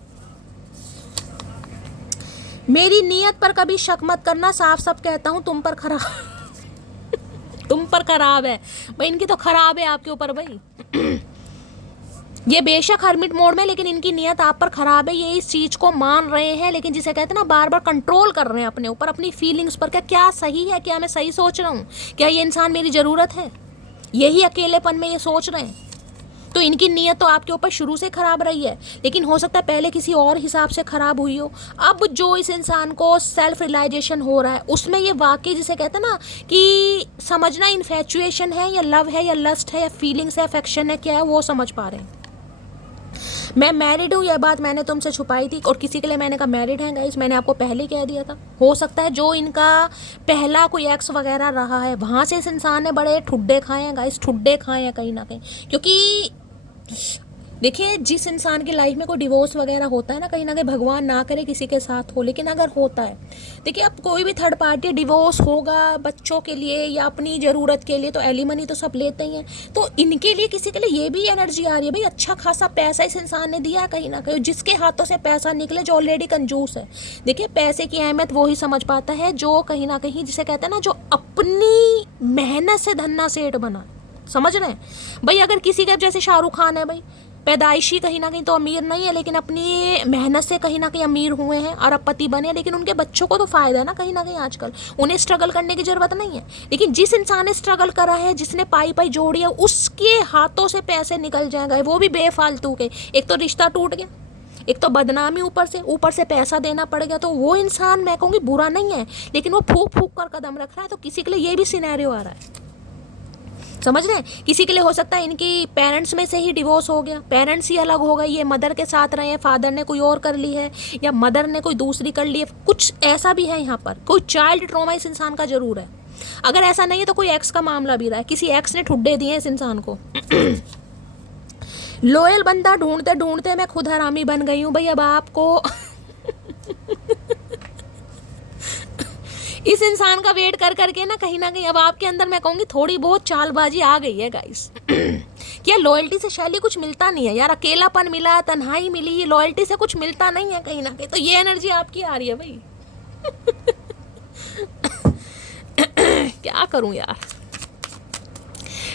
मेरी नीयत पर कभी शक मत करना, साफ साफ कहता हूं, तुम पर खराब तुम पर खराब है भाई, इनकी तो खराब है आपके ऊपर भाई। ये बेशक हर्मिट मोड में, लेकिन इनकी नीयत आप पर खराब है, ये इस चीज को मान रहे हैं, लेकिन जिसे कहते हैं ना, बार बार कंट्रोल कर रहे हैं अपने ऊपर, अपनी फीलिंग्स पर। क्या सही है, क्या मैं सही सोच रहा हूँ, क्या ये इंसान मेरी जरूरत है, यही अकेलेपन में ये सोच रहे हैं। तो इनकी नीयत तो आपके ऊपर शुरू से खराब रही है, लेकिन हो सकता है पहले किसी और हिसाब से खराब हुई हो। अब जो इस इंसान को सेल्फ रियलाइजेशन हो रहा है, उसमें ये वाकई, जिसे कहते हैं ना कि समझना, इन्फैचुएशन है या लव है या लस्ट है या फीलिंग्स है, अफेक्शन है, क्या है, वो समझ पा रहे हैं। मैं मैरिड हूँ, यह बात मैंने तुमसे छुपाई थी, और किसी के लिए मैंने कहा मैरिड है गाइस, मैंने आपको पहले कह दिया था। हो सकता है जो इनका पहला कोई एक्स वगैरह रहा है, वहाँ से इस इंसान ने बड़े ठुड्डे खाए हैं गाइस, ठुड्डे खाए हैं कहीं ना कहीं। क्योंकि देखिए, जिस इंसान की लाइफ में कोई डिवोर्स वगैरह होता है ना कहीं भगवान ना करे किसी के साथ हो, लेकिन अगर होता है, देखिए अब कोई भी थर्ड पार्टी डिवोर्स होगा बच्चों के लिए या अपनी ज़रूरत के लिए, तो एलिमनी तो सब लेते ही हैं। तो इनके लिए, किसी के लिए ये भी एनर्जी आ रही है भाई, अच्छा खासा पैसा इस इंसान ने दिया है कहीं ना कहीं, जिसके हाथों से पैसा निकले, जो ऑलरेडी कंजूस है। देखिए, पैसे की अहमियत वो ही समझ पाता है जो कहीं ना कहीं, जिसे कहते हैं ना, जो अपनी मेहनत से धन्ना सेठ बना। समझ रहे हैं भाई? अगर किसी का, जैसे शाहरुख खान है भाई, पैदाइशी कहीं ना कहीं तो अमीर नहीं है, लेकिन अपनी मेहनत से कहीं ना कहीं अमीर हुए हैं, अरबपति बने, लेकिन उनके बच्चों को तो फायदा है ना कहीं आजकल, उन्हें स्ट्रगल करने की जरूरत नहीं है। लेकिन जिस इंसान ने स्ट्रगल करा है, जिसने पाई पाई जोड़ी है, उसके हाथों से पैसे निकल जाएगा, वो भी बेफालतू के। एक तो रिश्ता टूट गया, एक तो बदनामी, ऊपर से पैसा देना पड़ गया, तो वो इंसान, मैं कहूँगी, बुरा नहीं है, लेकिन वो फूक फूक कर कदम रख रहा है। तो किसी के लिए ये भी सिनेरियो आ रहा है, समझ रहे हैं? किसी के लिए हो सकता है इनकी पेरेंट्स में से ही डिवोर्स हो गया, पेरेंट्स ही अलग हो गए, ये मदर के साथ रहे हैं, फादर ने कोई और कर ली है, या मदर ने कोई दूसरी कर ली है, कुछ ऐसा भी है यहाँ पर। कोई चाइल्ड ट्रॉमा इस इंसान का जरूर है। अगर ऐसा नहीं है तो कोई एक्स का मामला भी रहा है, किसी एक्स ने ठुड्डे दिए इस इंसान को। लॉयल बंदा ढूंढते ढूंढते मैं खुद हरामी बन गई हूँ भाई। अब आपको इस इंसान का वेट कर करके ना कहीं अब आपके अंदर, मैं कहूँगी, थोड़ी बहुत चालबाजी आ गई है गाइस। क्या लॉयल्टी से शैली कुछ मिलता नहीं है यार, अकेलापन मिला, तन्हाई मिली, लॉयल्टी से कुछ मिलता नहीं है कहीं ना कहीं। तो ये एनर्जी आपकी आ रही है भाई। क्या करूं यार,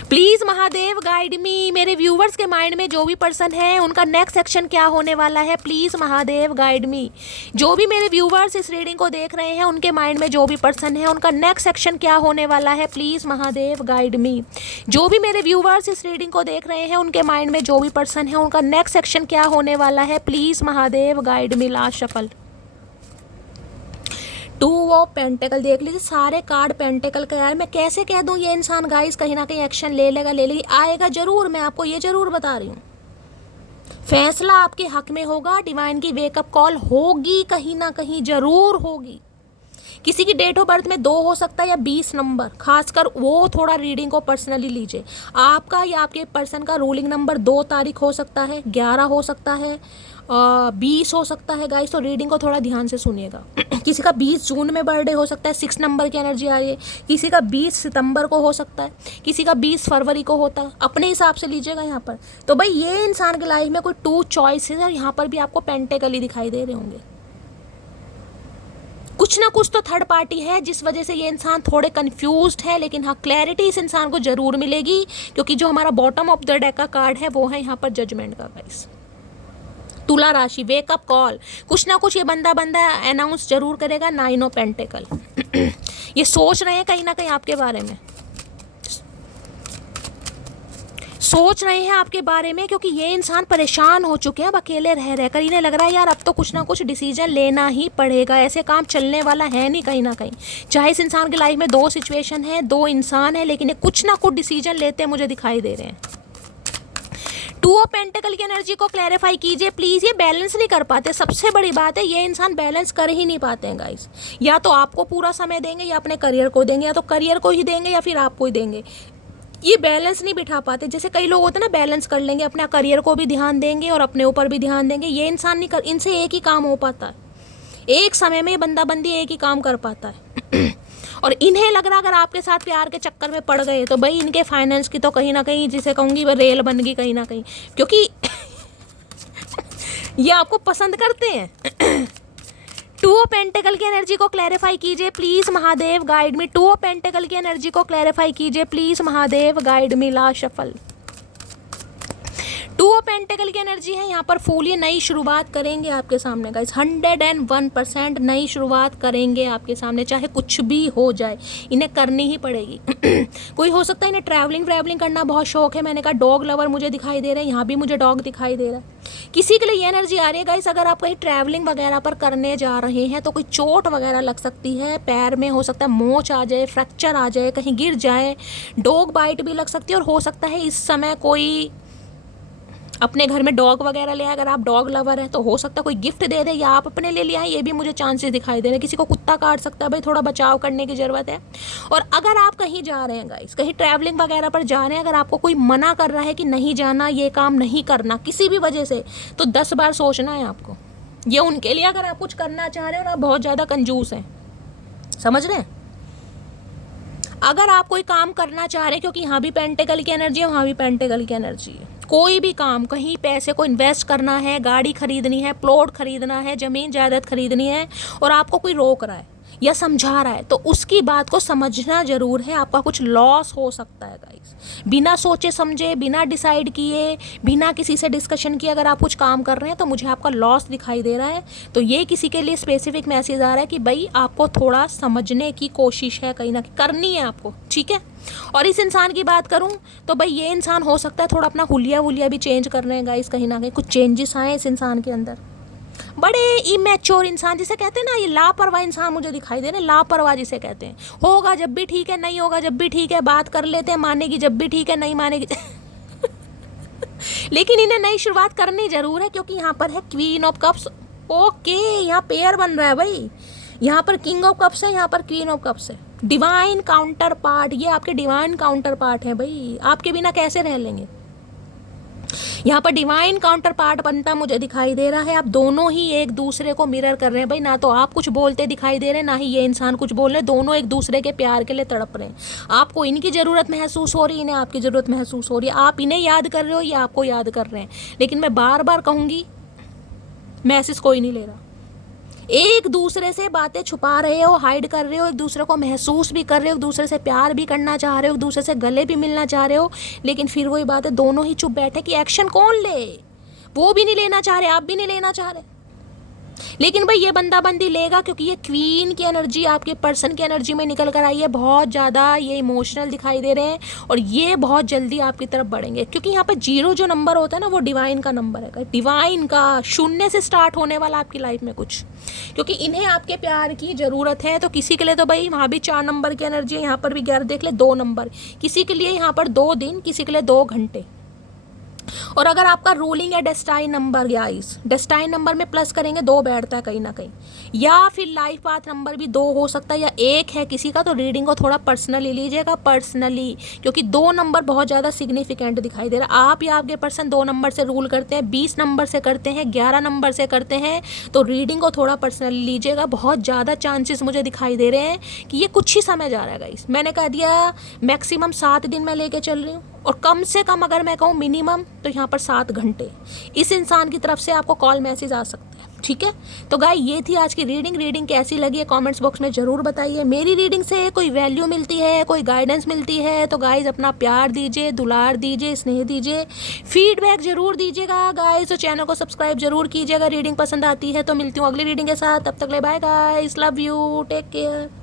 प्लीज महादेव गाइड मी। मेरे व्यूवर्स के माइंड में जो भी पर्सन है, उनका नेक्स्ट एक्शन क्या होने वाला है, प्लीज महादेव गाइड मी। जो भी मेरे व्यूवर्स इस रीडिंग को देख रहे हैं, उनके माइंड में जो भी पर्सन है, उनका नेक्स्ट एक्शन क्या होने वाला है, प्लीज महादेव गाइड मी। जो भी मेरे व्यूवर्स इस रीडिंग को देख रहे हैं, उनके माइंड में जो भी पर्सन है, उनका नेक्स्ट एक्शन क्या होने वाला है, please Mahadev guide me. Last shuffle, two of pentacle देख लीजिए, सारे कार्ड पेंटिकल का यार। मैं कैसे कह दूं ये इंसान गाइस कहीं ना कहीं एक्शन ले लेगी, आएगा जरूर, मैं आपको ये जरूर बता रही हूँ। फैसला आपके हक में होगा, डिवाइन की वेकअप कॉल होगी, कहीं ना कहीं जरूर होगी। किसी की डेट ऑफ बर्थ में 2 हो सकता है या 20 नंबर, खासकर वो थोड़ा रीडिंग को पर्सनली लीजिए। आपका या आपके पर्सन का रूलिंग नंबर 2 तारीख हो सकता है, 11 हो सकता है, 20 हो सकता है गाइस, तो रीडिंग को थोड़ा ध्यान से सुनिएगा। किसी का 20 जून में बर्थडे हो सकता है, 6 नंबर की एनर्जी आ रही है। किसी का 20 सितंबर को हो सकता है, किसी का 20 फरवरी को होता है, अपने हिसाब से लीजिएगा यहाँ पर। तो भाई ये इंसान की लाइफ में कोई 2 चॉइसेस है, और यहाँ पर भी आपको पेंटिकल ही दिखाई दे रहे होंगे। कुछ ना कुछ तो थर्ड पार्टी है जिस वजह से ये इंसान थोड़े कंफ्यूज्ड है, लेकिन हाँ क्लैरिटी इस इंसान को जरूर मिलेगी, क्योंकि जो हमारा बॉटम ऑफ द डेक का कार्ड है वो है यहाँ पर जजमेंट का गाइस। तुला राशि, वेकअप कॉल, कुछ ना कुछ ये बंदा अनाउंस जरूर करेगा। 9 ऑफ पेंटिकल ये सोच रहे हैं कहीं ना कहीं आपके बारे में, सोच रहे हैं आपके बारे में, क्योंकि ये इंसान परेशान हो चुके हैं अब अकेले रह रहकर। इन्हें लग रहा है यार अब तो कुछ ना कुछ डिसीजन लेना ही पड़ेगा, ऐसे काम चलने वाला है नहीं कहीं ना कहीं। चाहे इस इंसान की लाइफ में 2 सिचुएशन है, 2 इंसान है, लेकिन ये कुछ ना कुछ डिसीजन लेते मुझे दिखाई दे रहे हैं। 2 ऑफ पेंटिकल की एनर्जी को क्लैरिफाई कीजिए प्लीज। ये बैलेंस नहीं कर पाते, सबसे बड़ी बात है ये इंसान बैलेंस कर ही नहीं पाते हैं गाइस। या तो आपको पूरा समय देंगे या अपने करियर को देंगे, या तो करियर को ही देंगे या फिर आपको ही देंगे। ये बैलेंस नहीं बिठा पाते। जैसे कई लोग होते हैं ना, बैलेंस कर लेंगे, अपना करियर को भी ध्यान देंगे और अपने ऊपर भी ध्यान देंगे। ये इंसान नहीं कर, इनसे एक ही काम हो पाता है, एक समय में बंदा बंदी एक ही काम कर पाता है। और इन्हें लग रहा अगर आपके साथ प्यार के चक्कर में पड़ गए तो भाई इनके फाइनेंस की तो कहीं ना कहीं, जिसे कहूँगी वह रेल बन गई कहीं ना कहीं, क्योंकि ये आपको पसंद करते हैं। 2 ऑफ पेंटिकल की एनर्जी को क्लैरिफाई कीजिए please Mahadev, guide me. 2 of pentacle की एनर्जी को क्लैरिफाई कीजिए प्लीज महादेव, गाइड मी। ला शफल 2 ऑफ पेंटिकल की एनर्जी है यहाँ पर फूल। ये नई शुरुआत करेंगे आपके सामने गाइस, 101% नई शुरुआत करेंगे आपके सामने, चाहे कुछ भी हो जाए इन्हें करनी ही पड़ेगी। कोई हो सकता है इन्हें ट्रैवलिंग करना बहुत शौक है। मैंने कहा डॉग लवर मुझे दिखाई दे रहा है, यहाँ भी मुझे डॉग दिखाई दे रहा है। किसी के लिए ये एनर्जी आ रही है गाइस, अगर आप कहीं ट्रैवलिंग वगैरह पर करने जा रहे हैं तो कोई चोट वगैरह लग सकती है, पैर में हो सकता है मोच आ जाए, फ्रैक्चर आ जाए, कहीं गिर जाए, डॉग बाइट भी लग सकती है। और हो सकता है इस समय कोई अपने घर में डॉग वगैरह ले आए, अगर आप डॉग लवर हैं तो हो सकता है कोई गिफ्ट दे दे या आप अपने लिए ले आए, ये भी मुझे चांसेस दिखाई दे रहे हैं। किसी को कुत्ता काट सकता है, भाई थोड़ा बचाव करने की ज़रूरत है। और अगर आप कहीं जा रहे हैं गाइस, कहीं ट्रैवलिंग वगैरह पर जा रहे हैं, अगर आपको कोई मना कर रहा है कि नहीं जाना, ये काम नहीं करना किसी भी वजह से, तो 10 बार सोचना है आपको। ये उनके लिए अगर आप कुछ करना चाह रहे हो और आप बहुत ज़्यादा कंजूस हैं, समझ रहे हैं। अगर आप कोई काम करना चाह रहे हैं, क्योंकि यहाँ भी पेंटिकल की एनर्जी है, वहाँ भी पेंटिकल की एनर्जी है, कोई भी काम, कहीं पैसे को इन्वेस्ट करना है, गाड़ी खरीदनी है, प्लॉट खरीदना है, ज़मीन जायदाद खरीदनी है, और आपको कोई रोक रहा है या समझा रहा है, तो उसकी बात को समझना ज़रूर है। आपका कुछ लॉस हो सकता है गाइस, बिना सोचे समझे, बिना डिसाइड किए, बिना किसी से डिस्कशन किए अगर आप कुछ काम कर रहे हैं तो मुझे आपका लॉस दिखाई दे रहा है। तो ये किसी के लिए स्पेसिफिक मैसेज आ रहा है कि भाई आपको थोड़ा समझने की कोशिश है, कहीं ना कहीं करनी है आपको, ठीक है। और इस इंसान की बात करूं तो भाई ये इंसान हो सकता है थोड़ा अपना हुलिया भी चेंज कर रहे हैं गाइस, कहीं ना कहीं कुछ चेंजेस आए इस इंसान के अंदर। बड़े इमेच्योर इंसान जिसे कहते हैं ना, ये लापरवाह इंसान मुझे दिखाई दे रहे हैं, लापरवाह जिसे कहते हैं। होगा जब भी ठीक है, नहीं होगा जब भी ठीक है, बात कर लेते हैं, मानेगी जब भी ठीक है, नहीं मानेगी लेकिन इन्हें नई शुरुआत करनी जरूर है, क्योंकि यहाँ पर है क्वीन ऑफ कप्स। ओके, यहाँ पेयर बन रहा है भाई, यहाँ पर किंग ऑफ कप्स है, यहाँ पर क्वीन ऑफ कप्स है। डिवाइन काउंटर पार्ट, ये आपके डिवाइन काउंटर पार्ट है भाई, आपके बिना कैसे रह लेंगे। यहाँ पर डिवाइन काउंटर पार्ट बनता मुझे दिखाई दे रहा है। आप दोनों ही एक दूसरे को मिरर कर रहे हैं भाई, ना तो आप कुछ बोलते दिखाई दे रहे हैं, ना ही ये इंसान कुछ बोल रहे हैं। दोनों एक दूसरे के प्यार के लिए तड़प रहे हैं। आपको इनकी ज़रूरत महसूस हो रही है, इन्हें आपकी ज़रूरत महसूस हो रही है। आप इन्हें याद कर रहे हो, ये आपको याद कर रहे हैं। लेकिन मैं बार बार कहूँगी, मैसेज कोई नहीं ले रहा। एक दूसरे से बातें छुपा रहे हो, हाइड कर रहे हो, एक दूसरे को महसूस भी कर रहे हो, एक दूसरे से प्यार भी करना चाह रहे हो, एक दूसरे से गले भी मिलना चाह रहे हो, लेकिन फिर वही बात है, दोनों ही चुप बैठे कि एक्शन कौन ले। वो भी नहीं लेना चाह रहे, आप भी नहीं लेना चाह रहे। लेकिन भाई ये बंदा बंदी लेगा, क्योंकि ये क्वीन की एनर्जी आपके पर्सन की एनर्जी में निकल कर आई है। बहुत ज़्यादा ये इमोशनल दिखाई दे रहे हैं और ये बहुत जल्दी आपकी तरफ बढ़ेंगे, क्योंकि यहाँ पर 0 जो नंबर होता है ना, वो डिवाइन का नंबर है, डिवाइन का, शून्य से स्टार्ट होने वाला आपकी लाइफ में कुछ, क्योंकि इन्हें आपके प्यार की ज़रूरत है। तो किसी के लिए तो भाई वहाँ भी 4 नंबर की एनर्जी है, यहाँ पर भी 11 देख ले, 2 नंबर, किसी के लिए यहाँ पर 2 दिन, किसी के लिए 2 घंटे। और अगर आपका रूलिंग है destined number, guys destined number में प्लस करेंगे 2 बैठता है कहीं ना कहीं, या फिर लाइफ पाथ नंबर भी 2 हो सकता है या 1 है किसी का, तो रीडिंग को थोड़ा पर्सनली लीजिएगा, पर्सनली, क्योंकि 2 नंबर बहुत ज़्यादा सिग्निफिकेंट दिखाई दे रहा है। आप या आपके पर्सन 2 नंबर से रूल करते हैं, 20 नंबर से करते हैं, 11 नंबर से करते हैं, तो रीडिंग को थोड़ा पर्सनली लीजिएगा। बहुत ज़्यादा चांसेस मुझे दिखाई दे रहे हैं कि ये कुछ ही समय जा रहा है गाइस। मैंने कह दिया मैक्सिमम 7 दिन मैं लेके चल रही हूँ, और कम से कम अगर मैं कहूँ मिनिमम, तो यहाँ पर 7 घंटे इस इंसान की तरफ से आपको कॉल मैसेज आ सकता है, ठीक है। तो गाइस ये थी आज की रीडिंग कैसी लगी है कमेंट्स बॉक्स में ज़रूर बताइए। मेरी रीडिंग से कोई वैल्यू मिलती है, कोई गाइडेंस मिलती है, तो गाइस अपना प्यार दीजिए, दुलार दीजिए, स्नेह दीजिए, फीडबैक ज़रूर दीजिएगा गाइस। तो चैनल को सब्सक्राइब जरूर कीजिएगा। रीडिंग पसंद आती है तो मिलती हूँ अगली रीडिंग के साथ, तब तक ले bye guys, love you, take care.